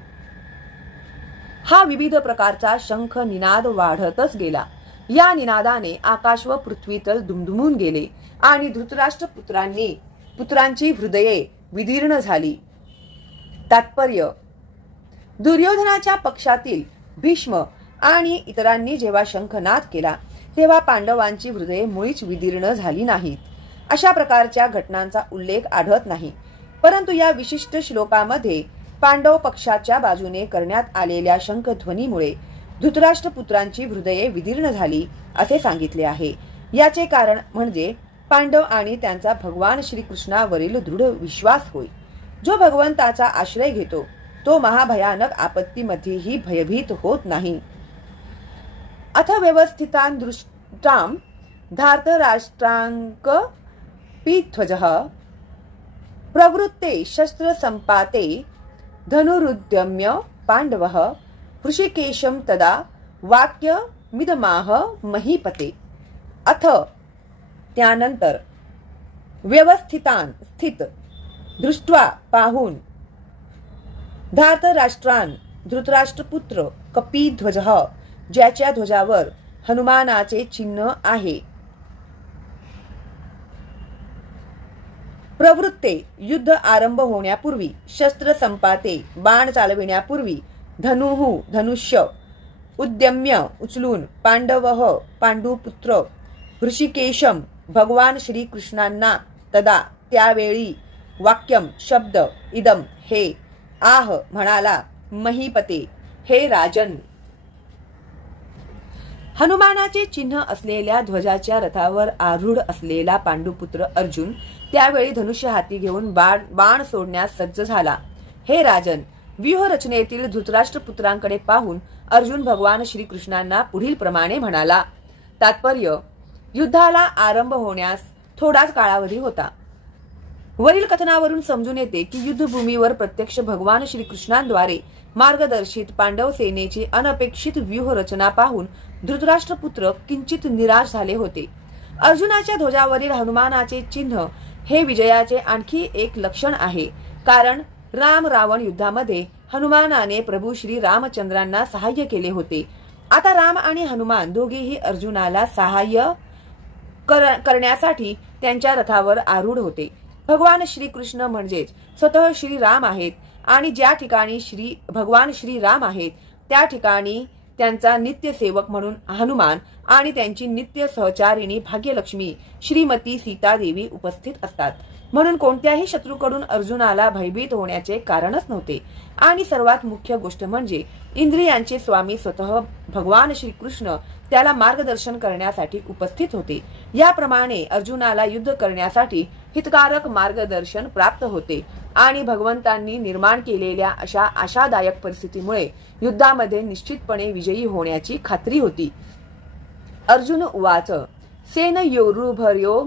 हा विविध प्रकारचा शंख निनाद वाढतच गेला. या निनादाने आकाश व पृथ्वीतल दुमदुमून गेले आणि धृतराष्ट्र पुत्रांची हृदये विदीर्ण झाली. तात्पर्य: दुर्योधनाच्या पक्षातील भीष्म आणि इतरांनी जेव्हा शंखनाद केला तेव्हा पांडवांची हृदये मुळीच विदीर्ण झाली नाहीत. अशा प्रकारच्या घटनांचा उल्लेख आढळत नाही. परंतु या विशिष्ट श्लोकामध्ये पांडव पक्षाच्या बाजूने करण्यात आलेल्या शंखध्वनीमुळे धृतराष्ट्र पुत्रांची हृदये विदीर्ण झाली असे सांगितले आहे. याचे कारण म्हणजे पांडव आणि त्यांचा भगवान श्रीकृष्णावरील दृढ विश्वास होय. जो भगवंताचा आश्रय घेतो तो महाभयानक आपत्तीमध्येही भयभीत होत नाही. अथ व्यवस्थितान् दृष्टां धार्तराष्ट्रांक पीध्वजः प्रवृत्ते शस्त्र संपाते धनुरुद्यम्य पांडवः हृषिकेशं तदा वाक्य मिदमाह महीपते. अथ त्यानंतर व्यवस्थितान स्थित दृष्ट्वा पाहून धार्तराष्ट्रान धृतराष्ट्रपुत्र कपीध्वजः ज्याच्या ध्वजावर हनुमानाचे चिन्ह आहे. प्रवृत्ते युद्ध आरंभ होण्यापूर्वी, शस्त्र संपाते बाण चालविण्यापूर्वी, धनुष्य उद्यम्य उचलून, पांडवः पांडुपुत्र, ऋषिकेशम भगवान श्रीकृष्णांना, तदा त्यावेळी, वाक्यम शब्द, इदम हे, आह म्हणाला, महीपते हे राजन. हनुमानाचे चिन्ह असलेल्या ध्वजाच्या रथावर आरूढ असलेला पांडुपुत्र अर्जुन त्यावेळी धनुष्य हाती घेऊन बाण सोडण्यास सज्ज झाला. हे राजन, व्यूह रचनेतील धृतराष्ट्र पुत्रांकडे पाहून अर्जुन भगवान श्रीकृष्णांना पुढील प्रमाणे म्हणाला. तात्पर्य: युद्धाला आरंभ होण्यास थोडाच कालावधी होता. वरील कथनावरून समजून येते की युद्धभूमीवर प्रत्यक्ष भगवान श्रीकृष्णांद्वारे मार्गदर्शित पांडव सेनेची अनपेक्षित व्यूहरचना पाहून धृतराष्ट्रपुत्र किंचित निराश झाले होते. अर्जुनाच्या ध्वजावरील हनुमानाचे चिन्ह हे विजयाचे आणखी एक लक्षण आहे, कारण राम रावण युद्धामध्ये हनुमानाने प्रभू श्री रामचंद्रांना सहाय्य केले होते. आता राम आणि हनुमान दोघेही अर्जुनाला सहाय्य करण्यासाठी त्यांच्या रथावर आरूढ होते. भगवान श्रीकृष्ण म्हणजेच स्वतः श्री राम आहेत आणि ज्या ठिकाणी भगवान श्री राम आहेत त्या ठिकाणी त्यांचा नित्य सेवक म्हणून हनुमान आणि त्यांची नित्य सहचारिणी भाग्यलक्ष्मी श्रीमती सीतादेवी उपस्थित असतात. म्हणून कोणत्याही शत्रूकडून अर्जुनाला भयभीत होण्याचे कारणच नव्हते. आणि सर्वात मुख्य गोष्ट म्हणजे इंद्रियांचे स्वामी स्वतः भगवान श्रीकृष्ण त्याला मार्गदर्शन करण्यासाठी उपस्थित होते. याप्रमाणे अर्जुनाला युद्ध करण्यासाठी हितकारक मार्गदर्शन प्राप्त होते आणि भगवंतांनी निर्माण केलेल्या अशा आशादायक परिस्थितीमुळे युद्धामध्ये निश्चितपणे विजयी होण्याची खात्री होती. अर्जुन उवाच सेनयोरुभयो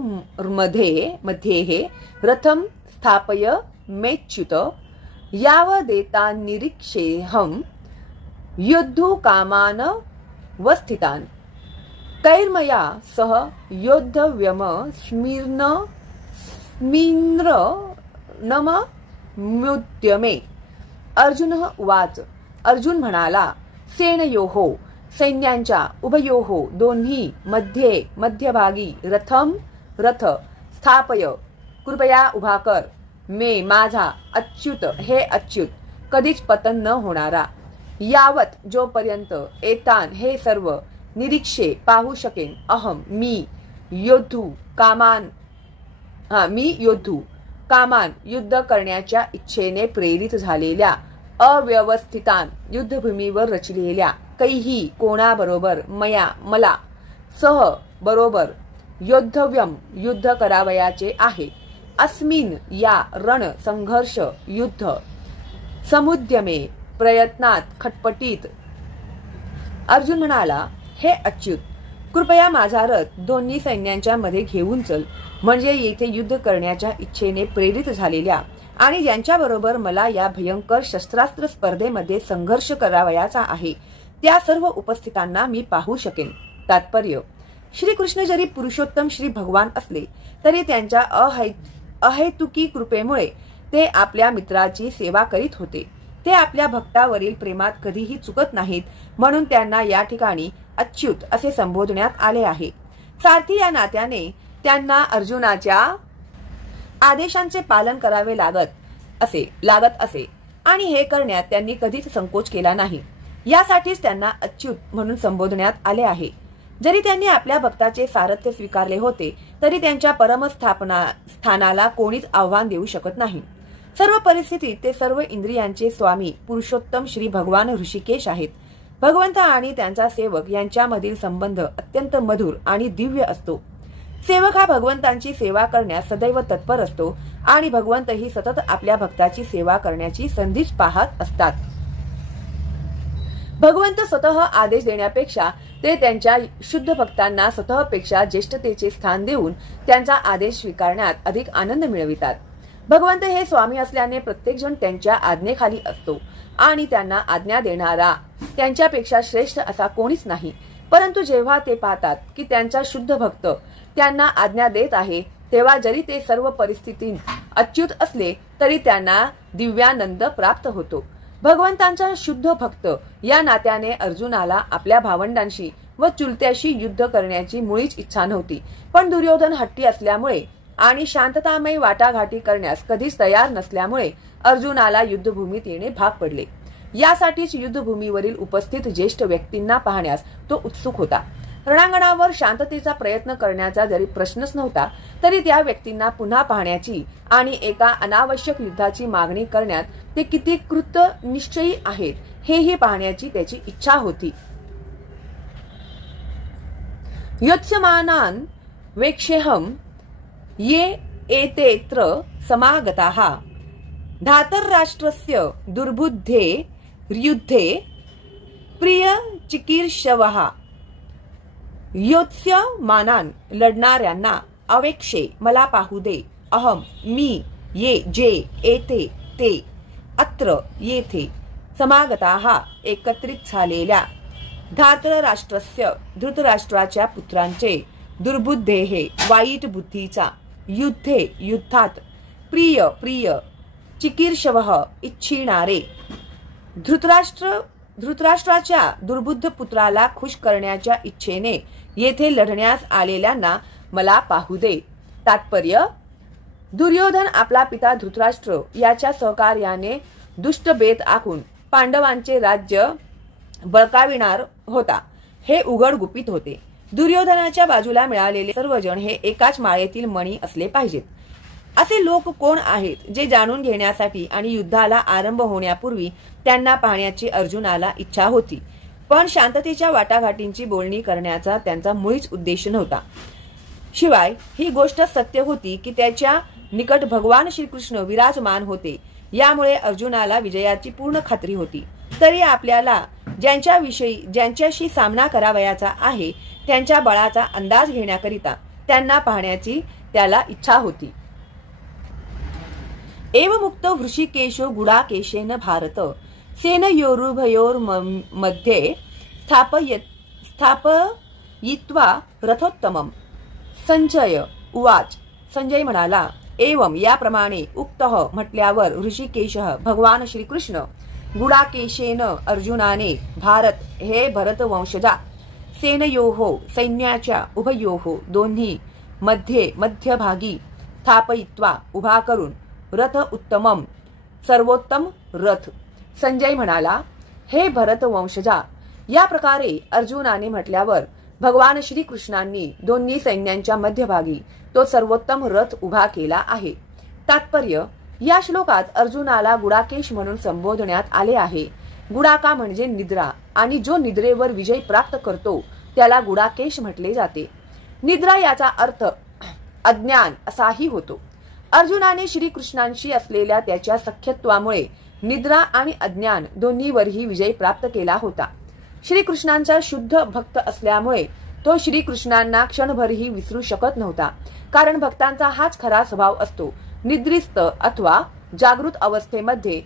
मध्ये रथम स्थापय मेच्युत यावदेतान्निरीक्षेऽहं योद्धु कामान वस्थितान् कैर्मया सह योद्धव्यम स्मिन्नमुद्यमे. अर्जुन उवाच अर्जुन म्हणाला, सेनयोः सैन्यांच्या उभयोः दोन्ही मध्यभागी रथ स्थापय कृपया उभा कर, मे माझा अच्युत हे अच्युत कधीच पतन न होणारा, यावत जोपर्यंत एतान हे सर्व निरीक्षे पाहू शकेन, अहम मी योद्धू कामान युद्ध करण्याच्या इच्छेने प्रेरित झालेल्या अव्यवस्थितान युद्धभूमीवर रचलेल्या कैही कोणाबरोबर मला सह बरोबर योद्धव्यम युद्ध करावयाचे आहे, अस्मिन या रण संघर्ष युद्ध समुद्यमे प्रयत्नात खटपटीत. अर्जुन म्हणाला, हे अच्युत कृपया माझा रथ दोन्ही सैन्यांच्या मध्ये घेऊन चल, म्हणजे येथे युद्ध करण्याच्या इच्छेने प्रेरित झालेल्या आणि ज्यांच्याबरोबर मला या भयंकर शस्त्रास्त्र स्पर्धेमध्ये संघर्ष करावयाचा आहे त्या सर्व उपस्थितांना मी पाहू शकेन. तात्पर्य, श्रीकृष्ण जरी पुरुषोत्तम श्री भगवान असले तरी त्यांच्या अहेतुकी कृपेमुळे ते आपल्या मित्राची सेवा करीत होते. ते आपल्या भक्तावरील प्रेमात कधीही चुकत नाहीत, म्हणून त्यांना या ठिकाणी अच्युत असे संबोधण्यात आले आहे. सारथी या नात्याने त्यांना अर्जुनाच्या आदेशांचे पालन करावे लागत असे आणि हे करण्यात त्यांनी कधीच संकोच केला नाही. यासाठीच त्यांना अच्युत म्हणून संबोधण्यात आले आहे. जरी त्यांनी आपल्या भक्ताचे सारथ्य स्वीकारले होते तरी त्यांच्या परमस्थानाला कोणीच आव्हान देऊ शकत नाही. सर्व परिस्थितीत ते सर्व इंद्रियांचे स्वामी पुरुषोत्तम श्री भगवान ऋषिकेश आहेत. भगवंत आणि त्यांचा सेवक यांच्यामधील संबंध अत्यंत मधुर आणि दिव्य असतो. सेवक हा भगवंतांची सेवा करण्यास सदैव तत्पर असतो आणि भगवंतही सतत आपल्या भक्ताची सेवा करण्याची संधीच पाहत असतात. भगवंत स्वतः आदेश देण्यापेक्षा ते त्यांच्या शुद्ध भक्तांना स्वतःपेक्षा ज्येष्ठतेचे स्थान देऊन त्यांचा आदेश स्वीकारण्यात अधिक आनंद मिळवितात. भगवंत हे स्वामी असल्याने प्रत्येकजण त्यांच्या आज्ञेखाली असतो आणि त्यांना आज्ञा देणारा त्यांच्यापेक्षा श्रेष्ठ असा कोणीच नाही. परंतु जेव्हा ते पाहतात की त्यांचा शुद्ध भक्त त्यांना आज्ञा देत आहे, तेव्हा जरी ते सर्व परिस्थितीत अच्युत असले तरी त्यांना दिव्यानंद प्राप्त होतो. भगवंतांचा शुद्ध भक्त या नात्याने अर्जुनाला आपल्या भावंडांशी व चुलत्याशी युद्ध करण्याची मुळीच इच्छा नव्हती. पण दुर्योधन हट्टी असल्यामुळे आणि शांततामय वाटाघाटी करण्यास कधीच तयार नसल्यामुळे अर्जुनाला युद्धभूमीत येणे भाग पडले. यासाठीच युद्धभूमीवरील उपस्थित ज्येष्ठ व्यक्तींना पाहण्यास तो उत्सुक होता. रणांगणावर शांततेचा प्रयत्न करण्याचा जरी प्रश्नच नव्हता तरी त्या व्यक्तींना पुन्हा पाहण्याची आणि एका अनावश्यक युद्धाची मागणी करण्यात ते किती कृत निश्चयी आहेत हेही पाहण्याची त्याची इच्छा होती. योत्स्यमानान् वेक्षेहं ये एतेत्र समागताः धातराष्ट्रस्य दुर्बुद्धे युद्धे प्रिय चिकीर्षवः. योत्स्यमानान् लढणाऱ्यांना अवेक्षे मला पाहू दे, अहम मी ये जे येथे ते अत्र येथे समागताः एकत्रित झालेल्या धातराष्ट्रस्य धृतराष्ट्राच्या पुत्रांचे दुर्बुद्धेः वाईट बुद्धीचा युद्धे युद्धात प्रिय प्रिय चिकीर्षवः इच्छिणारे धृतराष्ट्राच्या दुर्बुद्ध पुत्राला खुश करण्याच्या इच्छेने येथे लढण्यास आलेल्यांना मला पाहू दे. तात्पर्य: दुर्योधन आपला पिता धृतराष्ट्र याच्या सहकार्याने दुष्ट बेत आखून पांडवांचे राज्य बळकाविणार होता हे उघड गुपित होते. दुर्योधनाच्या बाजूला मिळालेले सर्वजण हे एकाच माळेतील मणी असले पाहिजेत. असे लोक कोण आहेत जे जाणून घेण्यासाठी आणि युद्धाला आरंभ होण्यापूर्वी त्यांना पाहण्याची अर्जुनाला इच्छा होती, पण शांततेच्या वाटाघाटींची बोलणी करण्याचा त्यांचा मुळीच उद्देश नव्हता. शिवाय ही गोष्ट सत्य होती की त्याच्या निकट भगवान श्रीकृष्ण विराजमान होते, यामुळे अर्जुनाला विजयाची पूर्ण खात्री होती. तरी आपल्याला ज्यांच्याशी सामना करावयाचा आहे त्यांच्या बळाचा अंदाज घेण्याकरिता त्यांना पाहण्याची त्याला इच्छा होती. एवमुक्त वृषिकेशो गुडाकेशेन भारत सेनयोरुभयोर्मध्ये स्थापयित्वा रथोत्तमम्. संजय उवाच. संजय म्हणाला, एवं याप्रमाणे उक्तः म्हटल्यावर ऋषिकेशः भगवान श्रीकृष्ण गुडाकेशेन अर्जुनाने भारत हे भरतवंशजा सेनयोः सैन्याच्या उभयोः दोन्ही मध्यभागी स्थापयित्वा उभा करून रथ उत्तमम सर्वोत्तम रथ. संजय म्हणाला, हे भरतवंशजा, या प्रकारे अर्जुनाने म्हटल्यावर भगवान श्रीकृष्णांनी दोन्ही सैन्यांच्या मध्यभागी तो सर्वोत्तम रथ उभा केला आहे. तात्पर्य: या श्लोकात अर्जुनाला गुडाकेश म्हणून संबोधण्यात आले आहे. गुडाका म्हणजे निद्रा, आणि जो निद्रेवर विजय प्राप्त करतो त्याला गुडाकेश म्हटले जाते. निद्रा याचा अर्थ अज्ञान असाही होतो. अर्जुनाने श्रीकृष्णांशी असलेल्या त्याच्या सख्यत्वामुळे निद्रा आणि अज्ञान दोन्हीवरही विजय प्राप्त केला होता. श्रीकृष्णांचा शुद्ध भक्त असल्यामुळे तो श्रीकृष्णांना क्षणभरही विसरू शकत नव्हता, कारण भक्तांचा हाच खरा स्वभाव असतो. निद्रिस्त अथवा जागृत अवस्थेमध्ये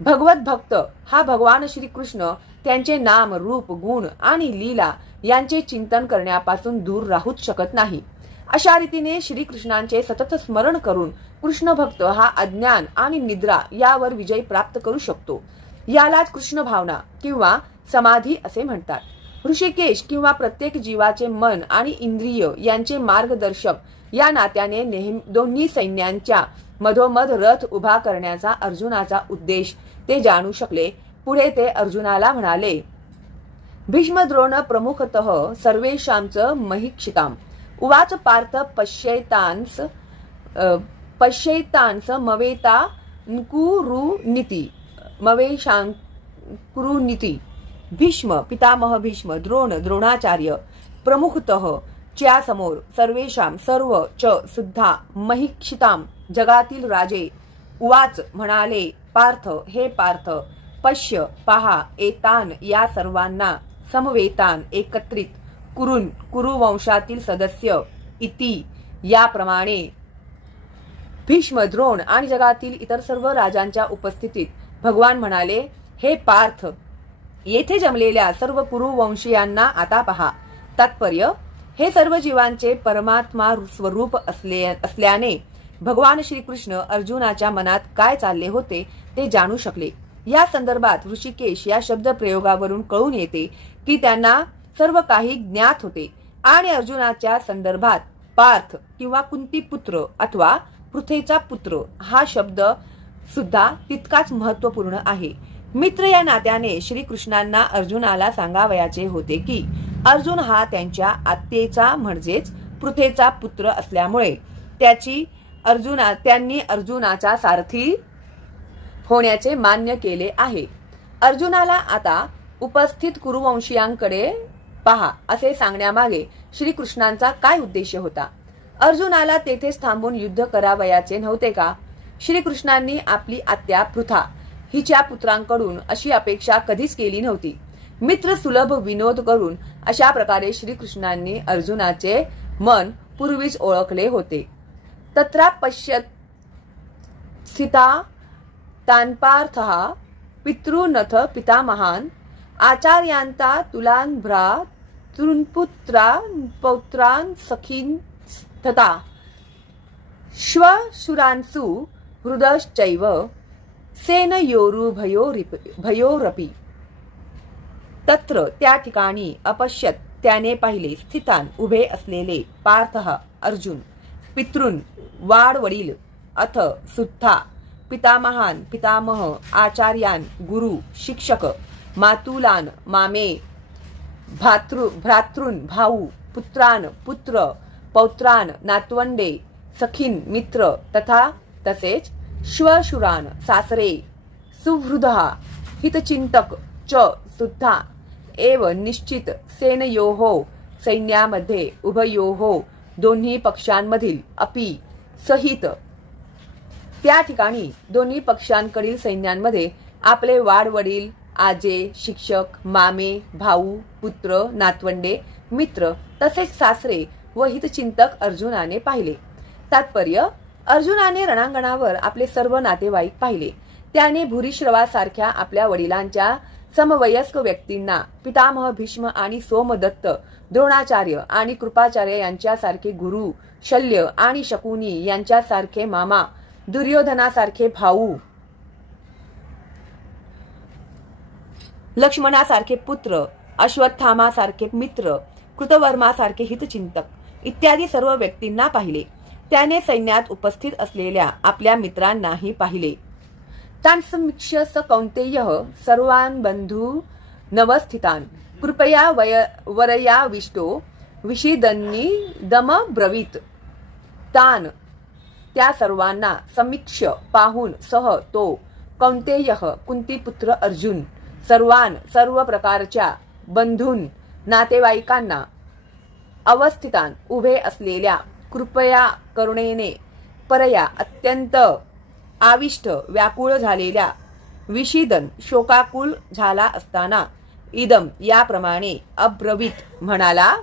भगवत भक्त हा भगवान श्रीकृष्ण त्यांचे नाम, रूप, गुण आणि लीला यांचे चिंतन करण्यापासून दूर राहूच शकत नाही. अशा रीतीने श्रीकृष्णांचे सतत स्मरण करून कृष्ण भक्त हा अज्ञान आणि निद्रा यावर विजय प्राप्त करू शकतो. यालाच कृष्ण भावना किंवा समाधी असे म्हणतात. ऋषिकेश किंवा प्रत्येक जीवाचे मन आणि इंद्रिय यांचे मार्गदर्शक या नात्याने दोन्ही सैन्यांच्या मधोमध रथ उभा करण्याचा अर्जुनाचा उद्देश ते जाणू शकले. पुढे ते अर्जुनाला म्हणाले, भीष्मद्रोण प्रमुखतः सर्वेषांच महिक्षिताम्. उवाच पार्थ पश्यैतांस मवेशांकुरुनीति. भीष्म पितामह भीष्म, द्रोण द्रोणाचार्य, प्रमुखतः च्या समोर, सर्वेषां सर्व च सुद्धा, महिक्षिताम जगातील राजे. उवाच म्हणाले, पार्थ हे पार्थ, पश्य पहा, एतान या सर्वांना, समवेतान एकत्रित, कुरुन कुरुवंशातील सदस्य, इति याप्रमाणे. भीष्म, द्रोण आणि जगातील इतर सर्व राजांच्या उपस्थितीत भगवान म्हणाले, हे पार्थ, येथे जमलेल्या सर्व कुरुवंशीयांना आता पहा. तात्पर्य: हे सर्व जीवांचे परमात्मा स्वरूप असल्याने भगवान श्रीकृष्ण अर्जुनाच्या मनात काय चालले होते ते जाणू शकले. या संदर्भात ऋषिकेश या शब्द प्रयोगावरून कळून येते की त्यांना सर्व काही ज्ञात होते, आणि अर्जुनाच्या संदर्भात पार्थ किंवा कुंती पुत्र अथवा पृथेचा पुत्र हा शब्द सुद्धा तितकाच महत्वपूर्ण आहे. मित्र या नात्याने श्रीकृष्णांना अर्जुनाला सांगावयाचे होते की अर्जुन हा त्यांच्या आत्तेचा म्हणजेच पृथेचा पुत्र असल्यामुळे त्यांनी अर्जुनाचा सारथी होण्याचे मान्य केले आहे. अर्जुनाला आता उपस्थित कुरुवंशीयांकडे पहा असे सांगण्यामागे श्रीकृष्णांचा काय उद्देश होता? अर्जुनाला तेथेच थांबून युद्ध करावयाचे नव्हते का? श्रीकृष्णांनी आपली आत्या पृथा हिच्या पुत्रांकडून अशी अपेक्षा कधीच केली नव्हती. मित्र सुलभ विनोद करून अशा प्रकारे श्रीकृष्णांनी अर्जुनाचे मन पूर्वीच ओळखले होते. स्थिता तान्पार्थः पितृनथ पितामहान् आचार्यांता तुलान् भ्रातॄन्पुत्रान् पौत्रान् सखीन् तथा श्वशुरांसु हृदश्चैव सेनयोरुभयोरपि तत्र त्या ठिकाणी अपश्यत त्याने पाहिले स्थितान उभे असलेले पार्थः अर्जुन पितृन वाडवडील अथ सुद्धा पितामहान पितामह आचार्यान गुरु शिक्षक मातुलान मामे भ्रातृन भाऊ पुत्रान पुत्र पौत्रान नातवंडे सखीन मित्र तथा तसेच श्वशुरान सासरे सुहृदः हितचिंतक च सुद्धा एव निश्चित सेनयोः सैन्यामध्ये उभयोः दोन्ही पक्षांमधील अपि सहित त्या ठिकाणी दोन्ही पक्षांकडील सैन्यांमध्ये आपले वाडवडील आजे शिक्षक मामे भाऊ पुत्र नातवंडे मित्र तसेच सासरे व हितचिंतक अर्जुनाने पाहिले. तात्पर्य अर्जुनाने रणांगणावर आपले सर्व नातेवाईक पाहिले. त्याने भूरिश्रवासारख्या आपल्या वडिलांच्या समवयस्क व्यक्तींना पितामह भीष्म आणि सोमदत्त द्रोणाचार्य आणि कृपाचार्य यांच्यासारखे गुरु शल्य आणि शकुनी यांच्यासारखे मामा दुर्योधनासारखे भाऊ लक्ष्मणासारखे पुत्र अश्वत्थामासारखे मित्र कृतवर्मासारखे हितचिंतक इत्यादी सर्व व्यक्तींना पाहिले. त्याने सैन्यात उपस्थित असलेल्या आपल्या मित्रांनाही पाहिले. तान्समीक्ष्य स कौन्तेयः सर्वान् बन्धू नवस्थितान् कृपया वरयाविष्टो विषीदन्निदमब्रवीत्. तान त्या सर्वांना समीक्ष्य पाहून सह तो कौन्तेयः कुंतीपुत्र अर्जुन सर्व प्रकारच्या बंधून नातेवाईकांना अवस्थितान उभे असलेल्या कृपया करुणेने परया अत्यंत आविष्ट व्याकुळ झालेल्या विषीदन शोकाकुल झाला असताना इदम याप्रमाणे अब्रवीत म्हणाला.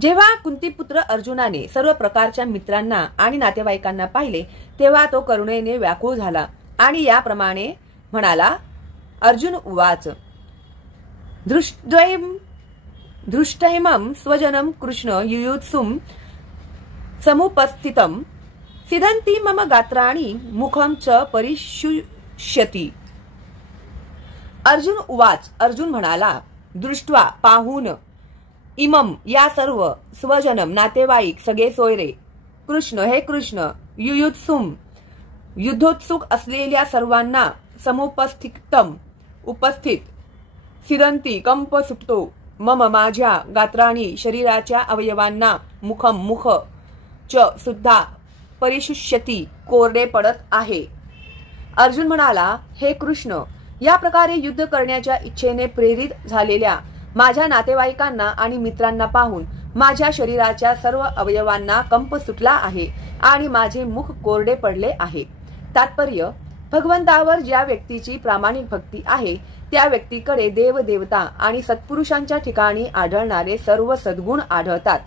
जेव्हा कुंतीपुत्र अर्जुनाने सर्व प्रकारच्या मित्रांना आणि नातेवाईकांना पाहिले तेव्हा तो करुणेने व्याकुळ झाला आणि याप्रमाणे म्हणाला. अर्जुन उवाच दृष्टैमं स्वजनं कृष्ण युयुत्सुं समुपस्थितं सिदन्ति मम गात्राणि मुखं च परिशुष्यति. अर्जुन उवाच अर्जुन म्हणाला. दृष्ट्वा पाहून इमम या सर्व स्वजनम नातेवाईक सगळे सोयरे कृष्ण हे कृष्ण युयुत्सुम युद्धोत्सुक असलेल्या सर्वांना समुपस्थितम उपस्थित सिरंती कंप सुटतो मम माझ्या गात्राणी शरीराच्या अवयवांना मुखम मुख च सुद्धा परिशुष्यती कोरडे पडत आहे. अर्जुन म्हणाला. हे कृष्ण या प्रकारे युद्ध करण्याच्या इच्छेने प्रेरित झालेल्या माझ्या नातेवाईकांना आणि मित्रांना पाहून माझ्या शरीराच्या सर्व अवयवांना कंप सुटला आहे आणि माझे मुख कोरडे पडले आहे. तात्पर्य भगवंतावर ज्या व्यक्तीची प्रामाणिक भक्ती आहे त्या व्यक्तीकडे देव देवता आणि सत्पुरुषांच्या ठिकाणी आढळणारे सर्व सद्गुण आढळतात.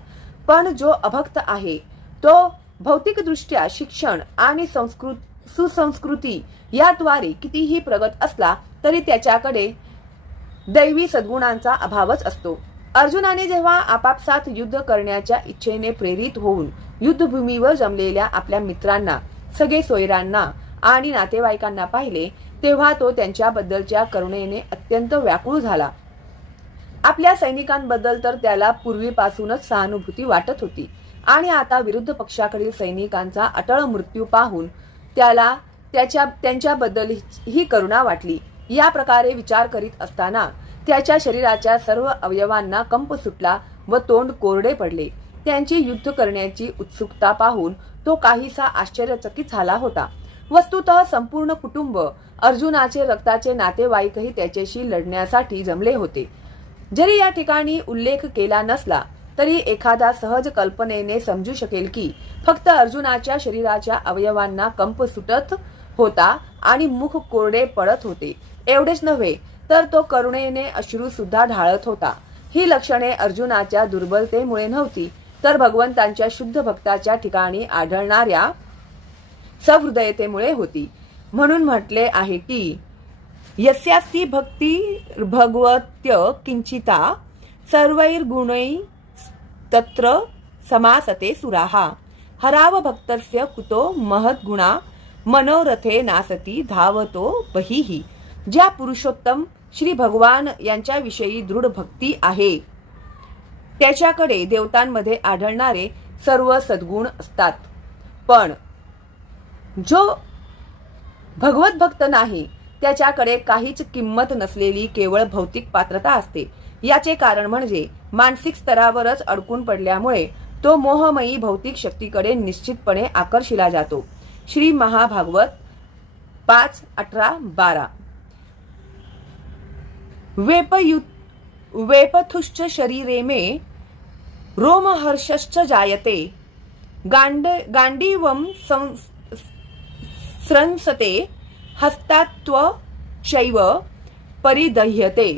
पण जो अभक्त आहे तो भौतिकदृष्ट्या शिक्षण आणि सुसंस्कृती याद्वारे कितीही प्रगत असला तरी त्याच्याकडे दैवी सद्गुणांचा अभावच असतो. अर्जुनाने जेव्हा आपापसात युद्ध करण्याच्या इच्छेने प्रेरित होऊन युद्धभूमीवर जमलेल्या आपल्या मित्रांना सगळे सोयऱ्यांना आणि नातेवाईकांना पाहिले तेव्हा तो त्यांच्याबद्दलच्या करुणेने अत्यंत व्याकुळ झाला. आपल्या सैनिकांबद्दल तर त्याला पूर्वीपासूनच सहानुभूती वाटत होती आणि आता विरुद्ध पक्षाकडील सैनिकांचा अटळ मृत्यू पाहून त्याला त्यांच्याबद्दल ही करुणा वाटली. या प्रकारे विचार करीत असताना त्याच्या शरीराच्या सर्व अवयवांना कंप सुटला व तोंड कोरडे पडले. त्यांची युद्ध करण्याची उत्सुकता पाहून तो काहीसा आश्चर्यचकित झाला होता. वस्तुतः संपूर्ण कुटुंब अर्जुनाचे रक्ताचे नातेवाईकही त्याच्याशी लढण्यासाठी जमले होते. जरी या ठिकाणी उल्लेख केला नसला तरी एखादा सहज कल्पनेने समजू शकेल की फक्त अर्जुनाच्या शरीराच्या अवयवांना कंप सुटत होता आणि मुख कोरडे पडत होते. एवढेच नव्हे तर तो करुणेने अश्रू सुद्धा ढाळत होता. ही लक्षणे अर्जुनाच्या दुर्बलतेमुळे नव्हती तर भगवंतांच्या शुद्ध भक्ताच्या ठिकाणी आढळणाऱ्या सहृदयतेमुळे होती. म्हणून म्हटले आहे की यस्यास्ति भक्ती भगवत्य किंचिता सर्वैर्गुणै तत्र समासते सुराहा हराव भक्तस्य कुतो महद्गुणा मनोरथे नासती धावतो बहिही. ज्या पुरुषोत्तम श्री भगवान यांच्याविषयी दृढ भक्ती आहे त्याच्याकडे देवतांमध्ये आढळणारे सर्व सद्गुण असतात. पण जो भगवत भक्त नाही त्याच्याकडे काहीच किंमत नसलेली केवळ भौतिक पात्रता असते. याचे कारण म्हणजे मानसिक स्तरावरच अडकून पडल्यामुळे तो मोहमयी भौतिक शक्तीकडे निश्चितपणे आकर्षिला जातो. श्री महाभागवत 5:18-12. वेपथुश्च शरीरे मे रोमहर्षश्च जायते गांडीवं स्रंसते हस्तात्वचैव परिदह्यते.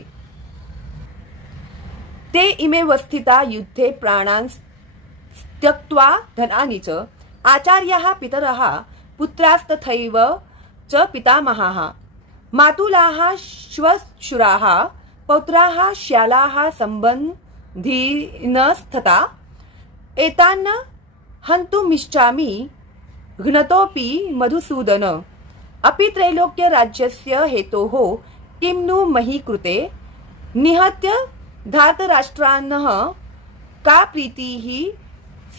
ते इमे वस्थिता युद्धे प्राणान् त्यक्त्वा धनानि च आचार्याः पितरः पुत्रास्तथैव च पितामहाः मातुलाः श्वशुराः पौत्राः श्यालाः सम्बन्धिनस्तथा एतान् हन्तुमिच्छामि घ्नतोऽपि मधुसूदन. अपि त्रैलोक्य राज्यस्य हेतोः किं नु मही कृते निहत्य धातराष्ट्रान्नः का प्रीतिः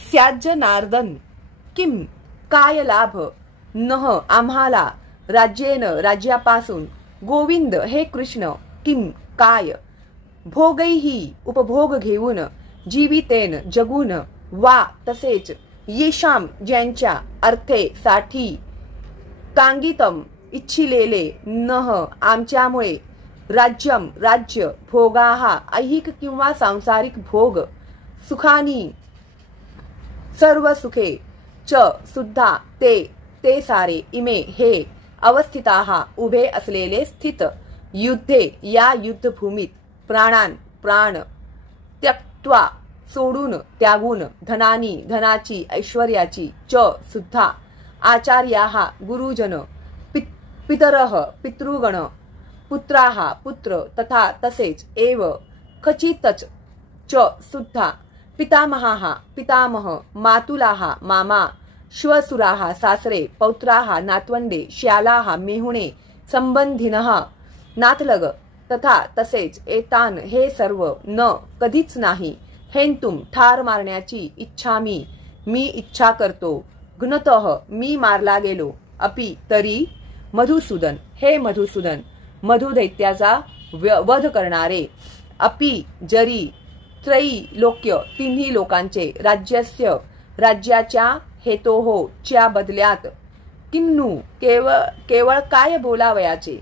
स्याज्जनार्दन. किं काय लाभ नह आम्हाला राज्येन राज्यापासून गोविंद हे कृष्ण. किं काय भोगैही उपभोग घेऊन जीवितेन जगून वा तसेच येशाम ज्यांच्या अर्थे साठी कांगितम इच्छिलेले नह आमच्यामुळे राज्यम राज्य भोगाः ऐहिक किंवा सांसारिक भोग सुखानी सर्व सुखे च सुद्धा ते सारे इमे हे अवस्थिताः उभे असलेले स्थित युद्धे या युद्धभूमीत प्राण त्यक्त्वा सोडून त्यागून धनानी धनाची ऐश्वर्याची च सुद्धा आचार्याः गुरुजन पितरः पितृगण पुत्राः पुत्र तथा तसेच एव खचितच च सुद्धा पितामहाः पितामह मातुलाः मामा श्वशुराः सासरे पौत्राः नातवंडे श्यालाः मेहुणे संबंधिनः नातलग तथा तसेच एतान हे सर्व न कधीच नाही हेंतुम ठार मारण्याची इच्छा मी इच्छा करतो घ्नतः मी मारला गेलो अपि तरी मधुसूदन हे मधुसूदन मधुदैत्याचा वध करणारे अपि जरी त्रैलोक्य तिन्ही लोकांचे राज्याच्या हेतोहो च्या बदल्यात किन्नू केवळ काय बोलावयाचे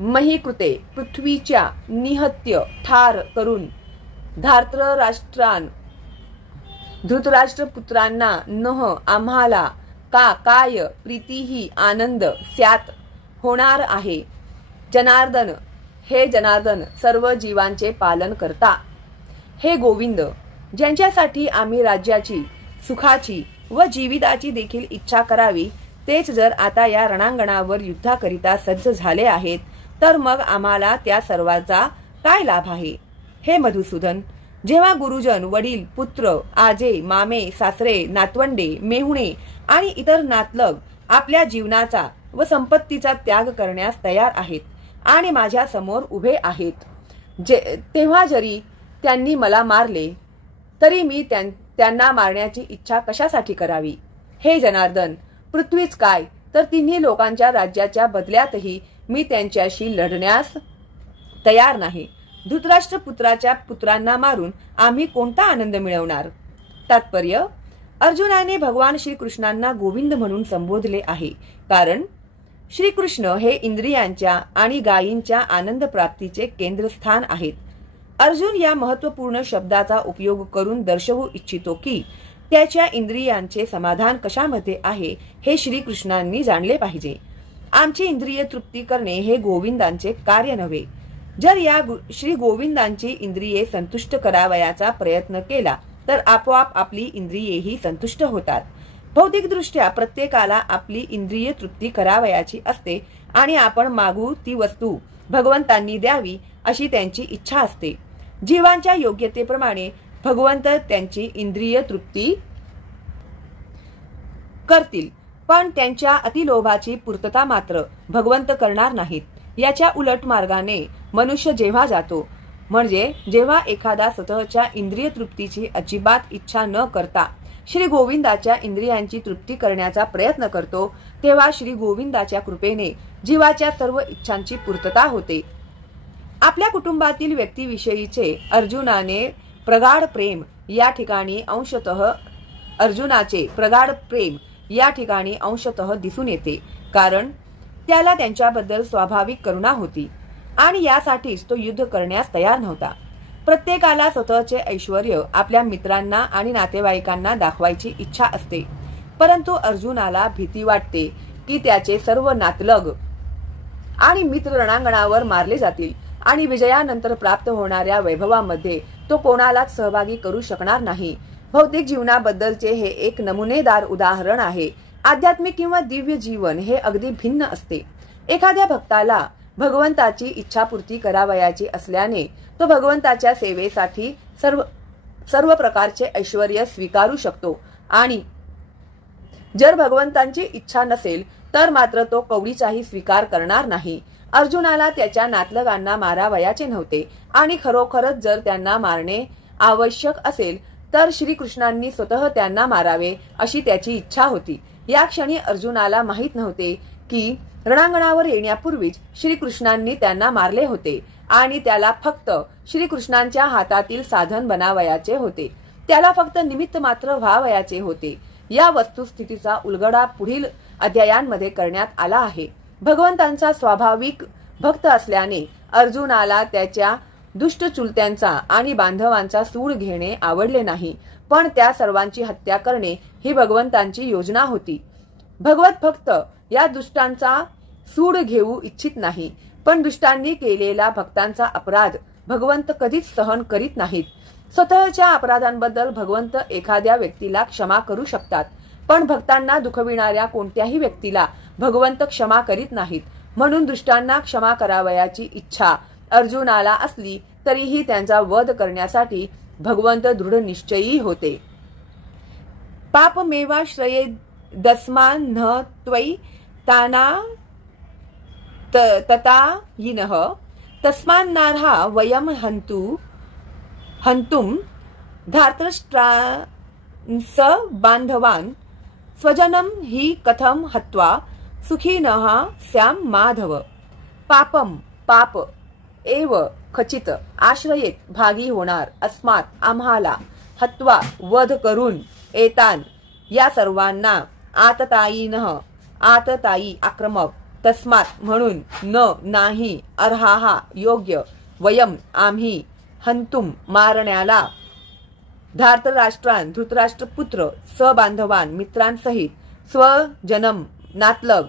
महीकृते पृथ्वीच्या निहत्य ठार करून धृतराष्ट्र पुत्रांना नह आम्हाला काय प्रीतीही आनंद स्यात होणार आहे. जनार्दन हे जनार्दन सर्व जीवांचे पालन करता. हे गोविंद ज्यांच्यासाठी आम्ही राज्याची सुखाची व जीविताची देखील इच्छा करावी तेच जर आता या रणांगणावर युद्धाकरिता सज्ज झाले आहेत तर मग आम्हाला त्या सर्वांचा काय लाभ आहे. हे मधुसूदन जेव्हा गुरुजन वडील पुत्र आजे मामे सासरे नातवंडे मेहुणे आणि इतर नातलग आपल्या जीवनाचा व संपत्तीचा त्याग करण्यास तयार आहेत आणि माझ्या समोर उभे आहेत तेव्हा जरी त्यांनी मला मारले तरी मी त्यांना मारण्याची इच्छा कशासाठी करावी. हे जनार्दन पृथ्वीच काय तर तिन्ही लोकांच्या राज्याच्या बदल्यातही मी त्यांच्याशी लढण्यास तयार नाही. धृतराष्ट्र पुत्राच्या पुत्रांना मारून आम्ही कोणता आनंद मिळवणार. तात्पर्य अर्जुनाने भगवान श्रीकृष्णांना गोविंद म्हणून संबोधले आहे कारण श्रीकृष्ण हे इंद्रियांच्या आणि गायींच्या आनंद प्राप्तीचे केंद्रस्थान आहेत. अर्जुन या महत्वपूर्ण शब्दाचा उपयोग करून दर्शवू इच्छितो की त्याच्या इंद्रियांचे समाधान कशामध्ये आहे हे श्रीकृष्णांनी जाणले पाहिजे. आमची इंद्रिय तृप्ती करणे हे गोविंदांचे कार्य नव्हे. जर या श्री गोविंदांची इंद्रिये संतुष्ट करावयाचा प्रयत्न केला तर आपोआप आपली इंद्रियेही संतुष्ट होतात. भौतिकदृष्ट्या प्रत्येकाला आपली इंद्रिय तृप्ती करावयाची असते आणि आपण मागू ती वस्तू भगवंतांनी द्यावी अशी त्यांची इच्छा असते. जीवांच्या योग्यतेप्रमाणे भगवंत त्यांची इंद्रिय तृप्ती करतील, पण त्यांच्या अतिलोभाची पूर्तता मात्र भगवंत करणार नाहीत. याच्या उलट मार्गाने मनुष्य जेव्हा जातो, म्हणजे जेव्हा एखादा स्वतःच्या इंद्रिय तृप्तीची अजिबात इच्छा न करता श्री गोविंदाच्या इंद्रियांची तृप्ती करण्याचा प्रयत्न करतो, तेव्हा श्री गोविंदाच्या कृपेने जीवाच्या सर्व इच्छांची पूर्तता होते. आपल्या कुटुंबातील व्यक्तीविषयीचे अर्जुनाचे प्रगाढ प्रेम या ठिकाणी अंशतः दिसून येते, कारण त्याला त्यांच्याबद्दल स्वाभाविक करुणा होती आणि यासाठीच तो युद्ध करण्यास तयार नव्हता. प्रत्येकाला स्वतःचे ऐश्वर्य आपल्या मित्रांना आणि नातेवाईकांना दाखवायची इच्छा असते, परंतु अर्जुनाला भीती वाटते की त्याचे सर्व नातलग आणि मित्र रणांगणावर मारले जातील आणि विजयानंतर प्राप्त होणाऱ्या वैभवामध्ये तो कोणालाच सहभागी करू शकणार नाही. भौतिक जीवनाबद्दलचे हे एक नमुनेदार उदाहरण आहे. आध्यात्मिक किंवा दिव्य जीवन हे अगदी भिन्न असते. एखाद्या भक्ताला भगवंताची इच्छापूर्ती करावयाची असल्याने तो भगवंताच्या सेवेसाठी सर्व प्रकारचे ऐश्वर्य स्वीकारू शकतो आणि जर भगवंतांची इच्छा नसेल तर मात्र तो कवडीचाही स्वीकार करणार नाही. अर्जुनाला त्याच्या नातलगांना मारावयाचे नव्हते आणि खरोखरच जर त्यांना मारणे आवश्यक असेल तर श्रीकृष्णांनी स्वतः त्यांना मारावे अशी त्याची इच्छा होती. या क्षणी अर्जुनाला माहित नव्हते की रणांगणावर येण्यापूर्वीच श्रीकृष्णांनी त्यांना मारले होते आणि त्याला फक्त श्रीकृष्णांच्या हातातील साधन बनावयाचे होते. त्याला फक्त निमित्त मात्र व्हावयाचे होते. या वस्तुस्थितीचा उलगडा पुढील अध्यायांमध्ये करण्यात आला आहे. भगवंतांचा स्वाभाविक भक्त असल्याने अर्जुनाला त्याच्या दुष्ट चुलत्यांचा आणि बांधवांचा सूड घेणे आवडले नाही, पण त्या सर्वांची हत्या करणे ही भगवंतांची योजना होती. भगवत भक्त या दुष्टांचा सूड घेऊ इच्छित नाही, पण दुष्टांनी केलेला भक्तांचा अपराध भगवंत कधीच सहन करीत नाहीत. स्वतःच्या अपराधांबद्दल भगवंत एखाद्या व्यक्तीला क्षमा करू शकतात, पण भक्तांना दुखविणाऱ्या कोणत्याही व्यक्तीला भगवंत क्षमा करीत नाहीत. म्हणून दुष्टांना क्षमा करावयाची इच्छा अर्जुनाला असली तरीही त्यांचा वध करण्यासाठी भगवंत दृढ निश्चयी होते. पापमेवाश्रयेदस्मान् न त्वयि ताना ततायिनः तस्मान्नार्हा वयं हन्तुं धार्तराष्ट्रांस बांधवान् स्वजनं हि कथं हत्वा सुखिनः स्याम माधव. पापम पाप एव खचित आश्रयेत भागी होणार अस्मात आम्हाला हत्वा वध करून एतान या सर्वांना आततायी आक्रमक तस्मात म्हणून न नाही अर्हाहा योग्य वयम आम्ही हंतुम मारण्याला धार्तराष्ट्रान धृतराष्ट्रपुत्र सबांधवान मित्रांसहित स्वजनम नातलग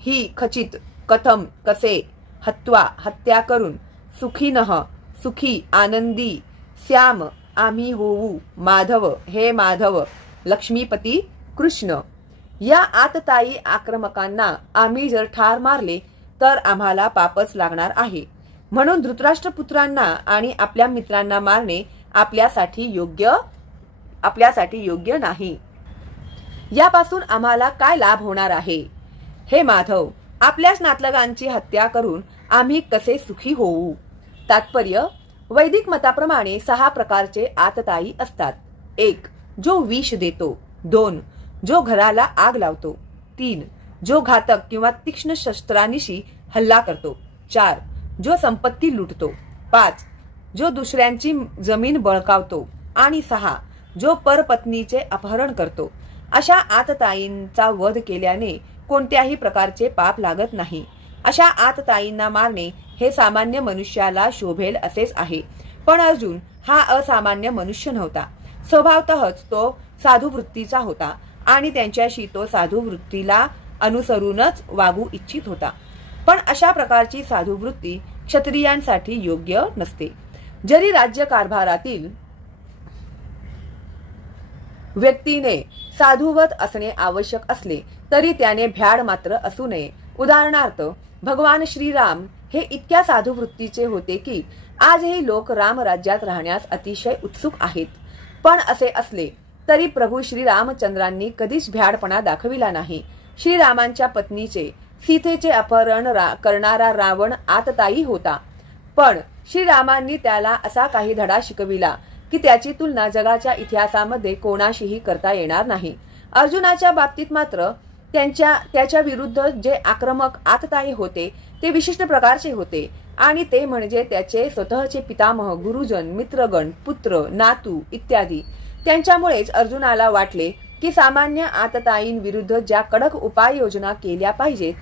ही खचित कथम कसे हत्वा हत्या करून सुखीनः सुखी आनंदी श्याम आम्ही होऊ माधव हे माधव लक्ष्मीपती कृष्ण. या आतताई आक्रमकांना आम्ही जर ठार मारले तर आम्हाला पापच लागणार आहे. म्हणून धृतराष्ट्रपुत्रांना आणि आपल्या मित्रांना मारणे आपल्यासाठी योग्य नाही. यापासून आम्हाला काय लाभ होणार आहे. हे माधव, आपल्याच नातलगांची हत्या करून आम्ही कसे सुखी होऊ. तात्पर्य, वैदिक मताप्रमाणे 6 प्रकारचे आतताई असतात. 1. जो विष देतो. 2. जो घराला आग लावतो. 3. जो घातक किंवा तीक्ष्ण शस्त्रांनिशी हल्ला करतो. 4. जो संपत्ती लुटतो. 5. जो दुसऱ्यांची जमीन बळकावतो. आणि 6. जो परपत्नीचे अपहरण करतो. अशा आतताईंचा वध केल्याने कोणत्याही प्रकारचे पाप लागत नाही. अशा आतताईंना मारणे हे सामान्य मनुष्याला शोभेल असेच आहे. पण अर्जुन हा असामान्य मनुष्य नव्हता. स्वभावतःच तो साधू वृत्तीचा होता आणि त्यांच्याशी तो साधू वृत्तीला अनुसरूनच वागू इच्छित होता. पण अशा प्रकारची साधू वृत्ती क्षत्रियांसाठी योग्य नसते. जरी राज्य कारभारातील व्यक्तीने साधुवत असणे आवश्यक असले तरी त्याने भ्याड मात्र असू नये. उदाहरणार्थ, भगवान श्रीराम हे इतक्या साधू वृत्तीचे होते की आजही लोक रामराज्यात राहण्यास अतिशय उत्सुक आहेत. पण असे असले तरी प्रभू श्रीरामचंद्रांनी कधीच भ्याडपणा दाखविला नाही. श्रीरामांच्या पत्नीचे सीतेचे अपहरण करणारा रावण आततायी होता, पण श्रीरामांनी त्याला असा काही धडा शिकविला की त्याची तुलना जगाच्या इतिहासामध्ये कोणाशीही करता येणार नाही. अर्जुनाच्या बाबतीत मात्र त्याच्या विरुद्ध जे आक्रमक आततायी होते ते विशिष्ट प्रकारचे होते, आणि ते म्हणजे त्याचे स्वतःचे पितामह, गुरुजन, मित्रगण, पुत्र, नातू इत्यादी. त्यांच्यामुळेच अर्जुनाला वाटले की सामान्य आतताईंविरुद्ध ज्या कडक उपाययोजना केल्या पाहिजेत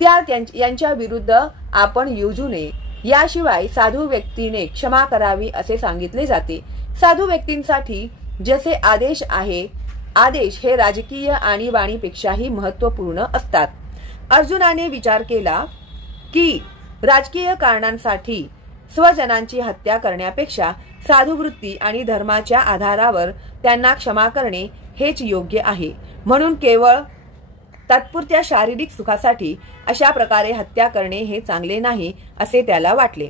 त्या यांच्या विरुद्ध आपण योजू नये. याशिवाय साधू व्यक्तीने क्षमा करावी असे सांगितले जाते. साधू व्यक्तींसाठी जसे आदेश हे राजकीय आणीबाणीपेक्षाही महत्त्वपूर्ण असतात. अर्जुनाने विचार केला की राजकीय कारणांसाठी स्वजनांची हत्या करण्यापेक्षा साधुवृत्ती आणि धर्माच्या आधारावर त्यांना क्षमा करणे हेच योग्य आहे. म्हणून केवळ तात्पुरत्या शारीरिक सुखासाठी अशा प्रकारे हत्या करणे हे चांगले नाही असे त्याला वाटले.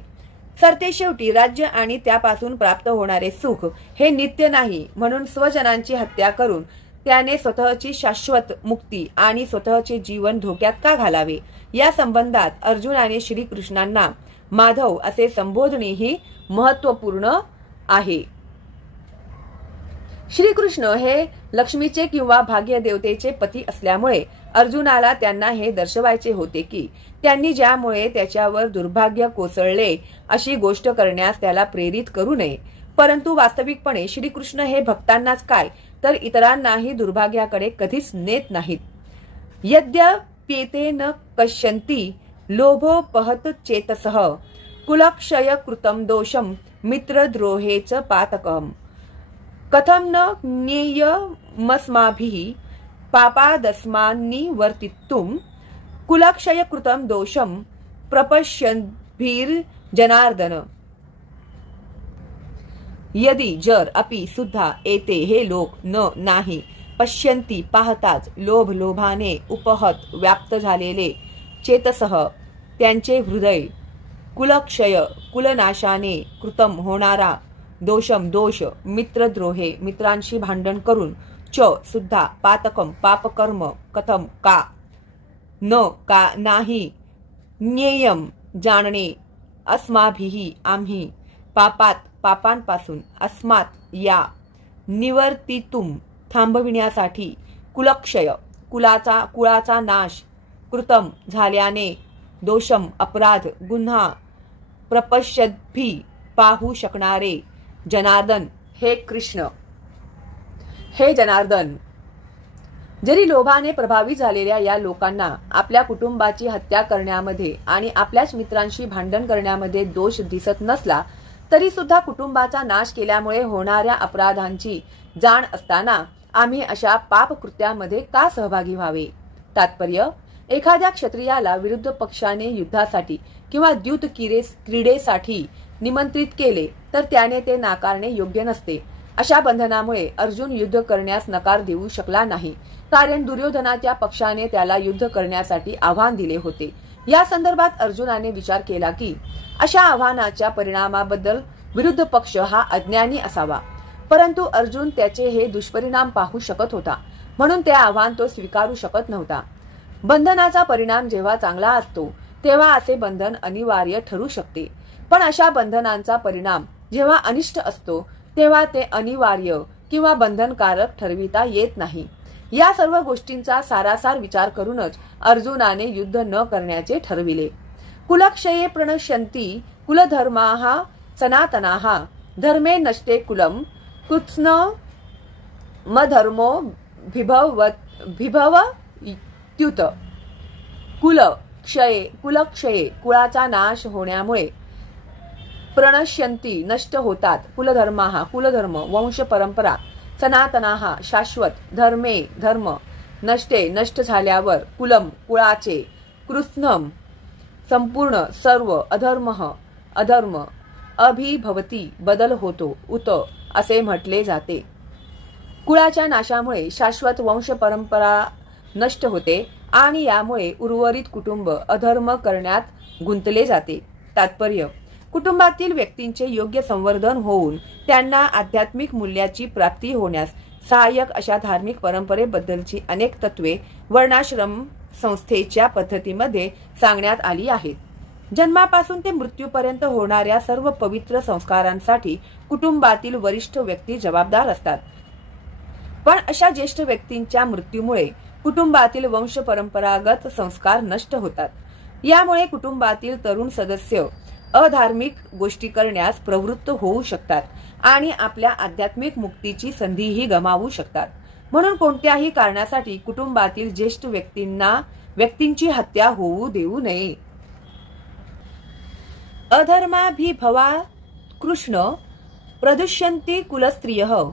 सरतेशेवटी राज्य आणि त्यापासून प्राप्त होणारे सुख हे नित्य नाही, म्हणून स्वजनांची हत्या करून त्याने स्वतःची शाश्वत मुक्ती आणि स्वतःचे जीवन धोक्यात का घालावे. या संबंधात अर्जुनाने श्रीकृष्णांना माधव असे संबोधणे ही महत्त्वपूर्ण आहे. श्रीकृष्ण हे लक्ष्मीचे किंवा भाग्यदेवतेचे पती असल्यामुळे अर्जुनाला त्यांना हे दर्शवायचे होते की त्यांनी ज्यामुळे त्याच्यावर दुर्भाग्य कोसळले अशी गोष्ट करण्यास त्याला प्रेरित करू नये. परंतु वास्तविकपणे श्रीकृष्ण हे भक्तांनाच काय तर इतरांनाही दुर्भाग्याकडे कधीच नेत नाहीत. यद्यप्येते न कश्यन्ति लोभोपहत चेतसः कुलक्षय कृतं दोषं मित्रद्रोहेच पातकम् कथं न ज्ञेयमस्माभिः पापादस्मान्निवर्तितुं कुलक्षय कृतं दोषं प्रपश्यद्भिर्जनार्दन. यदि जर अपि सुद्धा एते हे लोक नाही पश्यन्ति पाहताच लोभाने उपहत व्याप्त झालेले चेतसह त्यांचे हृदय कुलक्षय कुलनाशाने कृतम होणारा दोष मित्रद्रोहे मित्रांशी भांडण करून च सुद्धा पातकम पापकर्म कथम का न का नाही ज्ञेयम जाणणे अस्माभिही आम्ही पापांपासून अस्मात या निवर्तितुम थांबविण्यासाठी कुलक्षय कुळाचा नाश कृतम झाल्याने दोषम अपराध गुन्हा प्रपश्यद्भी पाहू शकणारे जनार्दन हे कृष्ण हे जनार्दन. जरी लोभाने प्रभावित झालेल्या या लोकांना आपल्या कुटुंबाची हत्या करण्यामध्ये आणि आपल्याच मित्रांशी भांडण करण्यामध्ये दोष दिसत नसला तरी सुद्धा कुटुंबाचा नाश केल्यामुळे होणाऱ्या अपराधांची जाण असताना आम्ही अशा पापकृत्यामध्ये का सहभागी व्हावे. तात्पर्य, एखाद्या क्षत्रियाला विरुद्ध पक्षाने युद्धासाठी किंवा द्यूत क्रीडेसाठी निमंत्रित केले तर त्याने ते नाकारणे योग्य नसते. अशा बंधनामुळे अर्जुन युद्ध करण्यास नकार देऊ शकला नाही, कारण दुर्योधनाच्या पक्षाने त्याला युद्ध करण्यासाठी आव्हान दिले होते. या संदर्भात अर्जुनाने विचार केला की अशा आव्हानाच्या परिणामाबद्दल विरुद्ध पक्ष हा अज्ञानी असावा, परंतु अर्जुन त्याचे हे दुष्परिणाम पाहू शकत होता, म्हणून ते आव्हान तो स्वीकारू शकत नव्हता. बंधनाचा परिणाम जेव्हा चांगला असतो तेव्हा असे बंधन अनिवार्य ठरू शकते, पण अशा बंधनांचा परिणाम जेव्हा अनिष्ट असतो तेव्हा ते अनिवार्य किंवा बंधनकारक ठरविता येत नाही. या सर्व गोष्टींचा सारासार विचार करूनच अर्जुनाने युद्ध न करण्याचे ठरविले. कुलक्षये प्रणश्यन्ति कुलधर्माः सनातनाः धर्मे नष्टे कुलम कुत्स्न मधर्मो भिभवत्युत. कुलक्षये कुळाचा नाश होण्यामुळे प्रणश्यन्ति नष्ट होतात कुलधर्माः कुलधर्म वंश परंपरा सनातनाः शाश्वत धर्म नष्टे नष्ट झाल्यावर कुलम कुळाचे कृत्स्नम संपूर्ण सर्व अधर्म अभिभवती बदल होतो उत असे म्हटले जाते. कुळाच्या नाशामुळे शाश्वत वंश परंपरा नष्ट होते आणि यामुळे उर्वरित कुटुंब अधर्म करण्यात गुंतले जाते. तात्पर्य: कुटुंबातील व्यक्तींचे योग्य संवर्धन होऊन त्यांना आध्यात्मिक मूल्याची प्राप्ती होण्यास सहाय्यक अशा धार्मिक परंपरेबद्दलची अनेक तत्वे वर्णाश्रम संस्थेच्या पद्धतीमध्ये सांगण्यात आली आहेत. जन्मापासून ते मृत्यूपर्यंत होणाऱ्या सर्व पवित्र संस्कारांसाठी कुटुंबातील वरिष्ठ व्यक्ती जबाबदार असतात. पण अशा ज्येष्ठ व्यक्तींच्या मृत्यूमुळे कुटुंबातील वंश परंपरागत संस्कार नष्ट होतात. यामुळे कुटुंबातील तरुण सदस्य अधार्मिक गोष्टी करण्यास प्रवृत्त होऊ शकतात आणि आपल्या आध्यात्मिक मुक्तीची संधीही गमावू शकतात. म्हणून कोणत्याही कारणासाठी कुटुंबातील ज्येष्ठ व्यक्तींची हत्या होऊ देऊ नये. अधर्माभिभवा कृष्ण प्रदुष्यन्ति कुलस्त्रियः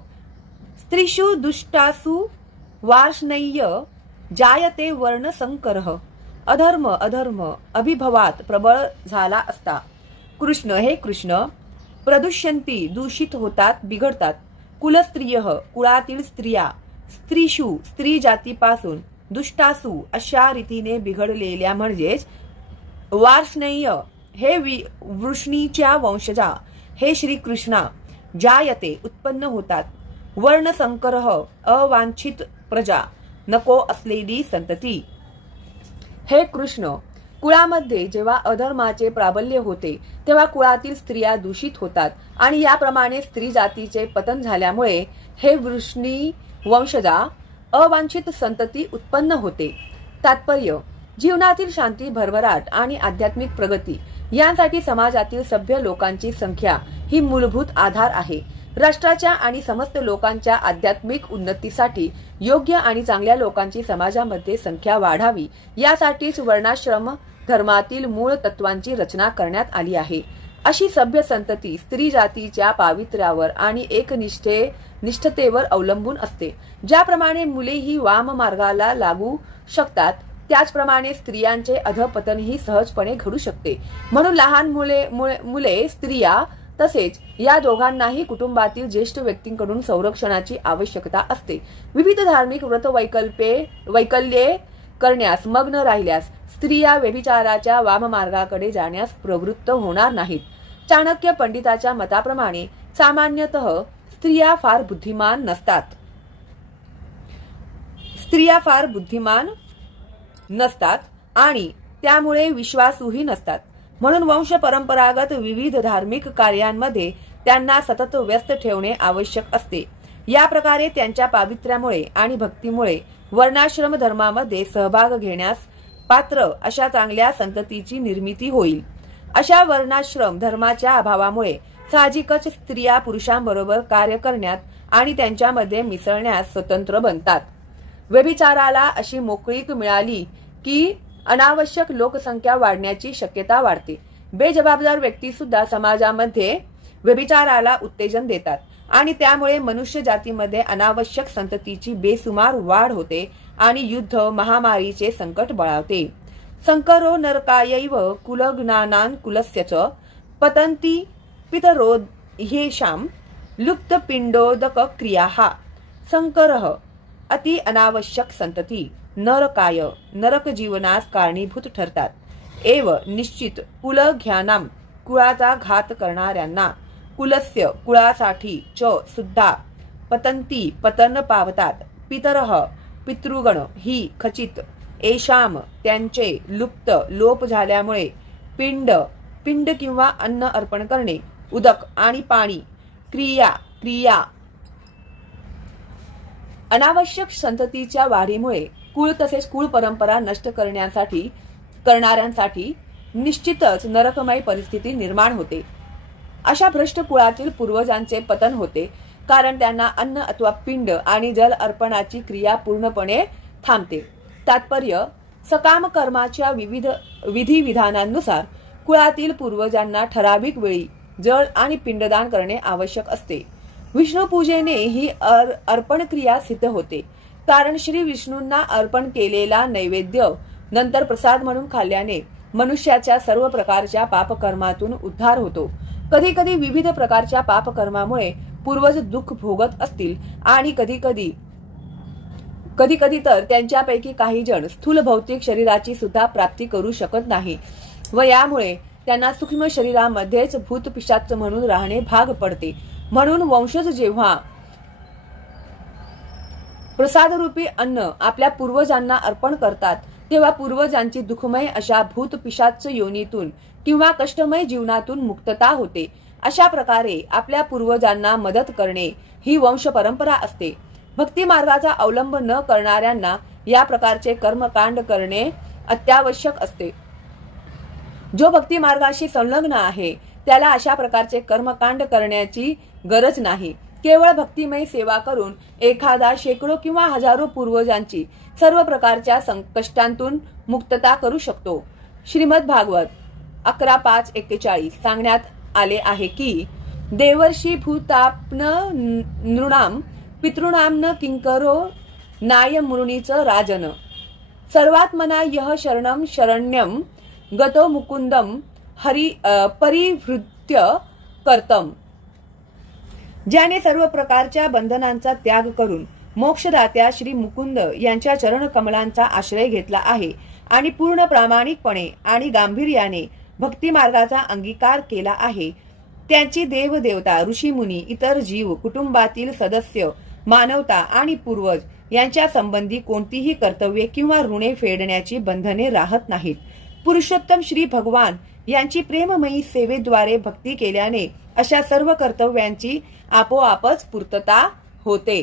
स्त्रीषु दुष्टासु वार्ष्णेय जायते वर्णसंकरः. अधर्म अभिभवात प्रबळ झाला असता हे कृष्ण प्रदुष्यन्ति दूषित होतात, बिघडतात. कुलस्त्रियः कुळातील स्त्रिया, स्त्रीषु स्त्री जातीपासून, दुष्टासु अशा रीतीने बिघडलेल्या म्हणजेच वार्ष्णेय हे वृष्णीच्या वंशजा हे श्रीकृष्णा, जायते उत्पन्न होतात, वर्णसंकरः अवांछित प्रजा नको असलेली संतती. हे कृष्ण, कुळामध्ये जेव्हा अधर्माचे प्राबल्य होते तेव्हा कुळातील स्त्रिया दूषित होतात आणि याप्रमाणे स्त्री जातीचे पतन झाल्यामुळे हे वृष्णी वंशजा अवांछित संतती उत्पन्न होते. तात्पर्य: जीवनातील शांती, भरभराट आणि आध्यात्मिक प्रगती यांसाठी समाजातील सभ्य लोकांची संख्या ही मूलभूत आधार आहे. राष्ट्राच्या आणि समस्त लोकांच्या आध्यात्मिक उन्नतीसाठी योग्य आणि चांगल्या लोकांची समाजामध्ये संख्या वाढावी यासाठीच वर्णाश्रम धर्मातील मूळ तत्वांची रचना करण्यात आली आहे. अशी सभ्य संतती स्त्री जातीच्या पावित्र्यावर आणि एकनिष्ठतेवर अवलंबून असते. ज्याप्रमाणे मुले ही वाम मार्गाला लागू शकतात त्याचप्रमाणे स्त्रियांचे अधपतनही सहजपणे घडू शकते. म्हणून लहान मुले, स्त्रिया तसेच या दोघांनाही कुटुंबातील ज्येष्ठ व्यक्तींकडून संरक्षणाची आवश्यकता असते. विविध धार्मिक व्रत वैकल्ये करण्यास मग्न राहिल्यास स्त्रिया व्यभिचाराच्या वाममार्गाकडे जाण्यास प्रवृत्त होणार नाहीत. चाणक्य पंडिताच्या मताप्रमाणे सामान्यतः स्त्रिया फार बुद्धिमान नसतात आणि त्यामुळे विश्वासूही नसतात. म्हणून वंश परंपरागत विविध धार्मिक कार्यांमध्ये त्यांना सतत व्यस्त ठेवणे आवश्यक असते. या प्रकारे त्यांच्या पावित्र्यामुळे आणि भक्तीमुळे वर्णाश्रम धर्मामध्ये सहभाग घेण्यास पात्र अशा चांगल्या संततीची निर्मिती होईल. अशा वर्णाश्रम धर्माच्या अभावामुळे साहजिकच स्त्रिया पुरुषांबरोबर कार्य करण्यात आणि त्यांच्यामध्ये मिसळण्यास स्वतंत्र बनतात. व्यभिचाराला अशी मोकळीक मिळाली की अनावश्यक लोकसंख्या वाढण्याची शक्यता वाढते. बेजबाबदार व्यक्ती सुद्धा समाजामध्ये व्यभिचाराला उत्तेजन देतात आणि त्यामुळे मनुष्य जातीमध्ये अनावश्यक संततीची बेसुमार वाढ होते आणि युद्ध, महामारीचे संकट बळावते. संकरो नरकायैव कुलज्ञानान् कुलस्य च पतन्ति पितरो ह्येषां लुप्तपिंडोदक क्रियाः. संकरः अति अनावश्यक संतती नरकाय नरक जीवनास कारणीभूत ठरतात. एव निश्चित कुलघ्यानाम कुळाचा घात करणाऱ्यांना, कुलस्य कुळासाठी, च सुद्धा पतंती पतन पावतात, पितरः पितृगण ही खचित, एषाम त्यांचे लुप्त लोप झाल्यामुळे, पिंड किंवा अन्न अर्पण करणे, उदक आणि पाणी, क्रिया अनावश्यक संततीच्या वाढीमुळे कुळ तसेच कुळ परंपरा नष्ट करणाऱ्यांसाठी निश्चितच नरकमय परिस्थिती निर्माण होते. अशा भ्रष्ट कुळातील पूर्वजांचे पतन होते कारण त्यांना अन्न अथवा पिंड आणि जल अर्पणाची क्रिया पूर्णपणे थांबते. तात्पर्य: सकाम कर्माच्या विविध विधिविधानांनुसार कुळातील पूर्वजांना ठराविक वेळी जल आणि पिंडदान करणे आवश्यक असते. विष्णू पूजेने ही अर्पण क्रिया सिद्ध होते कारण श्री विष्णूंना अर्पण केलेला नैवेद्य नंतर प्रसाद म्हणून खाल्ल्याने मनुष्याच्या सर्व प्रकारच्या पापकर्मातून उद्धार होतो. कधी कधी विविध प्रकारच्या पापकर्मामुळे पूर्वज दुःख भोगत असतील आणि कधी कधी तर त्यांच्यापैकी काही जण स्थूल भौतिक शरीराची सुद्धा प्राप्ती करू शकत नाही व यामुळे त्यांना सूक्ष्म शरीरामध्येच भूत पिशाच म्हणून राहणे भाग पडते. म्हणून वंशज जेव्हा प्रसादरूपी अन्न आपल्या पूर्वजांना अर्पण करतात तेव्हा पूर्वजांची दुःखमय अशा भूत पिशाच योनीतून किंवा कष्टमय जीवनातून मुक्तता होते. अशा प्रकारे आपल्या पूर्वजांना मदत करणे ही वंश परंपरा असते. भक्ती मार्गाचा अवलंब न करणाऱ्यांना या प्रकारचे कर्मकांड करणे अत्यावश्यक असते. जो भक्ती मार्गाशी संलग्न आहे त्याला अशा प्रकारचे कर्मकांड करण्याची गरज नाही. केवळ भक्तिमय सेवा करून एखादा शेकडो किंवा हजारो पूर्वजांची सर्व प्रकारच्या कष्टांतून मुक्तता करू शकतो. श्रीमद भागवत 11:5-41 सांगण्यात आले आहे की देवर्षी भूताप्न नृणाम पितृणाम न किंकरो नाय मुनीच राजन सर्वात्मना यह शरणम शरण्यम गतो मुकुंदम हरि परिवृत्य करतम. ज्याने सर्व प्रकारच्या बंधनांचा त्याग करून मोक्षदात्या श्री मुकुंद यांच्या चरण कमलांचा आश्रय घेतला आहे आणि पूर्ण प्रामाणिकपणे आणि गांभीर्याने भक्ती मार्गाचा अंगीकार केला आहे, त्यांची देवदेवता ऋषीमुनी इतर जीव कुटुंबातील सदस्य मानवता आणि पूर्वज यांच्या संबंधी कोणतीही कर्तव्ये किंवा ऋणे फेडण्याची बंधने राहत नाहीत. पुरुषोत्तम श्री भगवान यांची प्रेममयी सेवेद्वारे भक्ती केल्याने अशा सर्व कर्तव्यांची आपोआपच पूर्तता होते.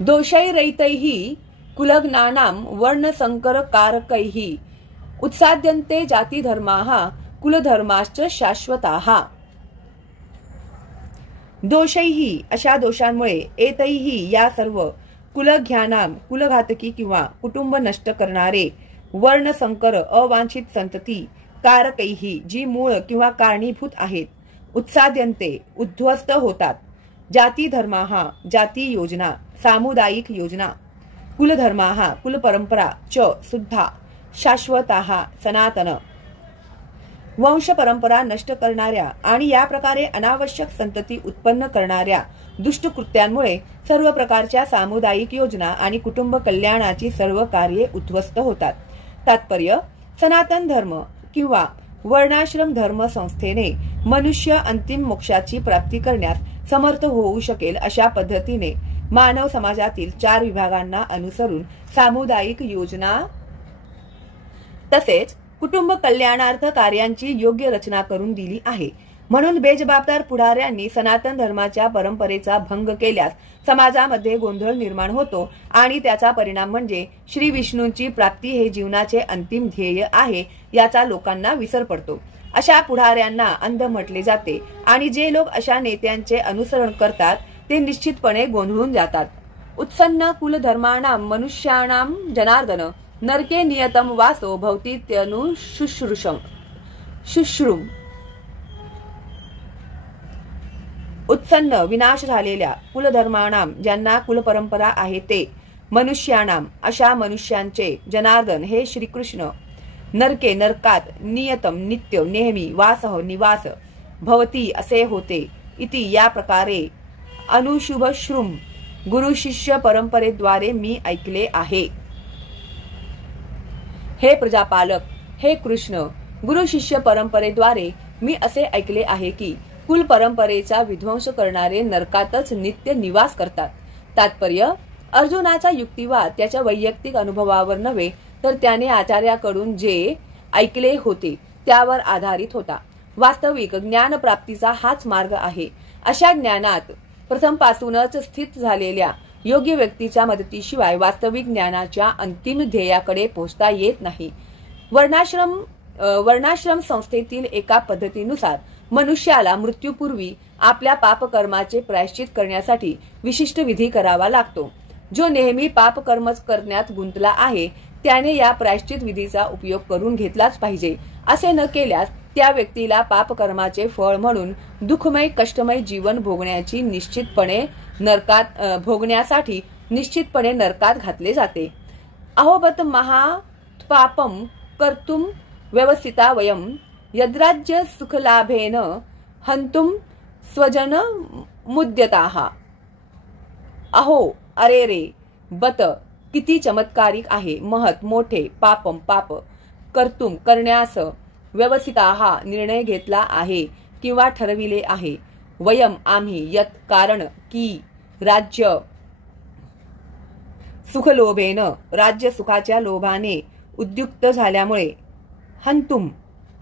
दोषैरहितैः कुलज्ञानां वर्णसंकरकारकैः उत्साद्यन्ते जातिधर्माः कुलधर्माश्च शाश्वताः. दोषैही अशा दोषांमुळे एतैही या सर्व कुलघ्यानाम कुलघातकी किंवा कुटुंब नष्ट करणारे वर्णसंकर अवांछित संतती कारकैही जी मूळ किंवा कारणीभूत आहेत उत्साद्यन्ते उद्ध्वस्त होतात. जाती धर्माः जाती योजना सामुदायिक योजना कुलधर्माः कुलपरंपरा च सुद्धा शाश्वताः सनातन. वंश परंपरा नष्ट करणाऱ्या आणि या प्रकारे अनावश्यक संतती उत्पन्न करणाऱ्या दुष्ट कृत्यांमुळे सर्व प्रकारच्या सामुदायिक योजना आणि कुटुंब कल्याणाची सर्व कार्ये उद्ध्वस्त होतात. तात्पर्य सनातन धर्म किंवा वर्णाश्रम धर्म संस्थेने मनुष्य अंतिम मोक्षाची प्राप्ती करण्यास समर्थ होऊ शकेल अशा पद्धतीने मानव समाजातील 4 विभागांना अनुसरून सामुदायिक योजना तसेच कुटुंब कल्याणार्थ कार्यांची योग्य रचना करून दिली आहे. म्हणून बेजबाबदार पुढाऱ्यांनी सनातन धर्माच्या परंपरेचा भंग केल्यास समाजामध्ये गोंधळ निर्माण होतो आणि त्याचा परिणाम म्हणजे श्री विष्णूंची प्राप्ती हे जीवनाचे अंतिम ध्येय आहे याचा लोकांना विसर पडतो. अशा पुढाऱ्यांना अंध म्हटले जाते आणि जे लोक अशा नेत्यांचे अनुसरण करतात ते निश्चितपणे गोंधळून जातात. उत्सन्न कुलधर्माणां मनुष्याणां जनार्दन नरके नियतम वासो भवतीत्यनु शुश्रूम. उत्सन्न विनाश झालेल्या कुलधर्माणाम ज्यांना कुलपरंपरा आहे ते मनुष्याणाम अशा मनुष्यांचे जनार्दन हे श्रीकृष्ण नरके नरकात नियतम नित्य नेहमी वासह निवास भवती असे होते इति या प्रकारे अनुशुभश्रुम गुरु शिष्य परंपरेद्वारे मी ऐकले आहे. हे प्रजापालक हे कृष्ण गुरु शिष्य परंपरेद्वारे मी असे ऐकले आहे की कुल परंपरेचा विध्वंस करणारे नरकातच नित्य निवास करतात. तात्पर्य अर्जुनाचा युक्तिवाद त्याच्या वैयक्तिक अनुभवावर नव्हे तर त्याने आचार्याकडून जे ऐकले होते त्यावर आधारित होता. वास्तविक ज्ञान प्राप्तीचा हाच मार्ग आहे. अशा ज्ञानात प्रथमपासूनच स्थित झालेल्या योग्य व्यक्तीच्या मदतीशिवाय वास्तविक ज्ञानाच्या अंतिम ध्येयाकडे पोहोचता येत नाही. वर्णाश्रम संस्थेतील एका पद्धतीनुसार मनुष्याला मृत्यूपूर्वी आपल्या पापकर्माचे प्रायश्चित करण्यासाठी विशिष्ट विधी करावा लागतो. जो नेहमी पापकर्मच करण्यात गुंतला आहे त्याने या प्रायश्चित विधीचा उपयोग करून घेतलाच पाहिजे. असे न केल्यास त्या व्यक्तीला पापकर्माचे फळ म्हणून दुःखमय कष्टमय जीवन भोगण्यासाठी निश्चितपणे नरकात घातले जाते. अहोबत महापापम कर्तुम व्यवस्थिता वयम यद्राज्य सुखलाभेन हंतुम स्वजन मुद्यताः। अहो अरे रे बत किती चमत्कारिक आहे। महत मोठे पापम पाप कर्तुम करण्यास व्यवसिताः निर्णय घेतला आहे किंवा ठरविले आहे। वयम आम्ही यत कारण की राज्य सुखलोभेन राज्य सुखाच्या लोभाने उद्युक्त झाल्यामुळे हंतुम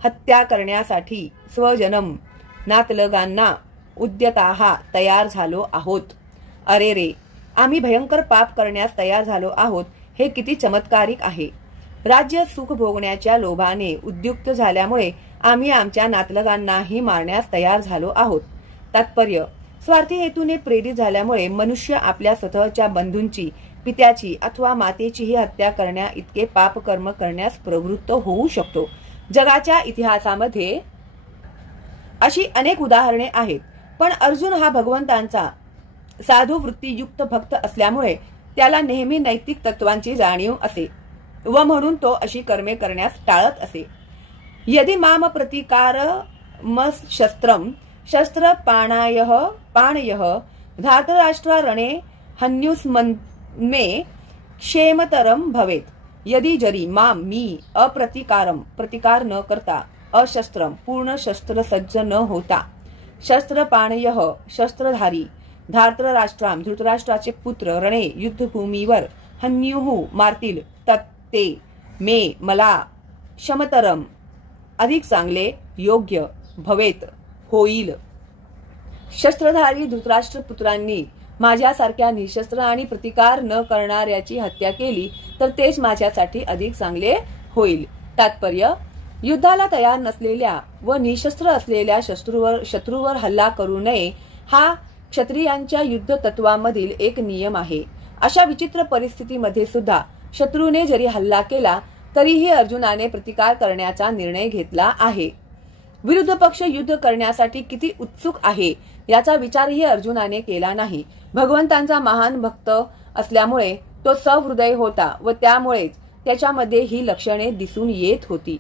हत्या करण्यासाठी स्वजनम नातलगांना उद्यताः तयार झालो आहोत। अरे रे आम्ही भयंकर पाप करण्यास तयार झालो आहोत। हे किती चमत्कारिक आहे। राज्य सुख भोगण्याच्या लोभाने उद्युक्त झाल्यामुळे आम्ही आमच्या नातलगांनाही मारण्यास तयार झालो आहोत। तात्पर्य स्वार्थी हेतूने प्रेरित झाल्यामुळे मनुष्य आपल्या स्वतःच्या बंधूंची पित्याची अथवा मातेचीही हत्या करण्या इतके पाप कर्म करण्यास प्रवृत्त होऊ शकतो। जगाच्या इतिहासामध्ये अशी अनेक उदाहरणे आहेत, पण अर्जुन हा भगवंतांचा साधू वृत्तीयुक्त भक्त असल्यामुळे त्याला नेहमी नैतिक तत्वांची जाणीव असे व म्हणून तो अशी कर्मे करण्यास टाळत असे। यदि माम प्रतिकारमशस्त्रम शस्त्र पाणयः धातराष्ट्र रणे हन्युस्मन्मे क्षेमतरम भवेत। यदि जरी माम मी अप्रतिकारम प्रतिकार न करता अशस्त्रम पूर्ण शस्त्र सज्ज न होता शस्त्र पाणयः शस्त्रधारी धातराष्ट्राम धृतराष्ट्राचे पुत्र रणे युद्धभूमीवर हन्युहु मारतील तत्ते मे मला क्षमतरम अधिक चांगले योग्य भवेत होईल। शस्त्रधारी धृतराष्ट्र पुत्रांनी माझ्यासारख्या निशस्त्र आणि प्रतिकार न करणाऱ्याची हत्या केली तर तेच माझ्यासाठी अधिक चांगले होईल। तात्पर्य युद्धाला तयार नसलेल्या व निशस्त्र असलेल्या शत्रूवर हल्ला करू नये हा क्षत्रियांच्या युद्ध तत्वामधील एक नियम आहे। अशा विचित्र परिस्थितीमध्ये सुद्धा शत्रूने जरी हल्ला केला तरीही अर्जुनाने प्रतिकार करण्याचा निर्णय घेतला आहे। विरुद्ध पक्ष युद्ध करण्यासाठी किती उत्सुक आहे याचा विचारही अर्जुनाने केला नाही। भगवंतांचा महान भक्त असल्यामुळे तो सहृदय होता व त्यामुळेच त्याच्यामध्ये ही लक्षणे दिसून येत होती।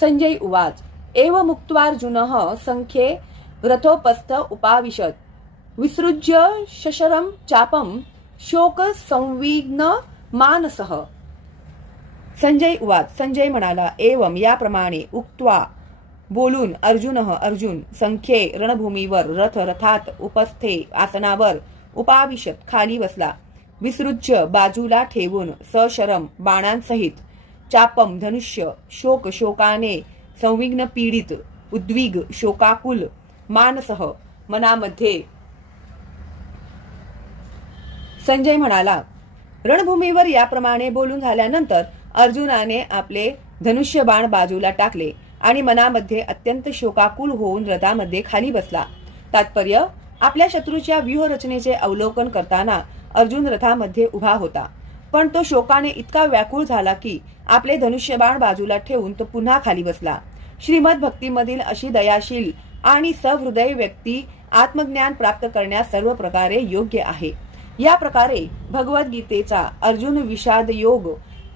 संजय उवाच एव मुक्त्वार्जुनः संख्ये रथोपस्थ उपाविशत विसृज्य शशरम चापम शोक संविघ्न मानसः। संजय उवाच संजय म्हणाला एवं याप्रमाणे उक्त्वा बोलून अर्जुन संख्ये रणभूमीवर रथात उपस्थे आसनावर उपाविशत खाली बसला विसृज्य बाजूला ठेवून सशरम बाणांसहित चापम धनुष्य शोकाने संविघ्न पीडित उद्विग शोकाकुल मानसः मनामध्ये। संजय म्हणाला रणभूमीवर याप्रमाणे बोलून झाल्यानंतर अर्जुनाने आपले धनुष्य बाण बाजूला टाकले आणि मनामध्ये अत्यंत शोकाकुल होऊन रथामध्ये खाली बसला। तात्पर्य आपल्या शत्रूच्या व्यूहरचनेचे अवलोकन करताना अर्जुन रथामध्ये उभा होता, पण तो शोकाने इतका व्याकुळ झाला की आपले धनुष्यबाण बाजूला ठेवून तो पुन्हा खाली बसला। श्रीमद भक्तीमधील अशी दयाशील आणि सहृदय व्यक्ती आत्मज्ञान प्राप्त करण्यास सर्व प्रकारे योग्य आहे। या प्रकारे भगवद्गीतेचा अर्जुन विषाद योग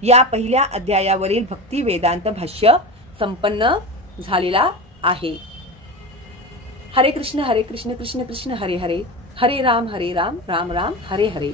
या पहिल्या अध्यायावरील भक्ती वेदांत भाष्य संपन्न झालेला आहे। हरे कृष्ण कृष्ण कृष्ण हरे हरे, हरे राम राम राम हरे हरे।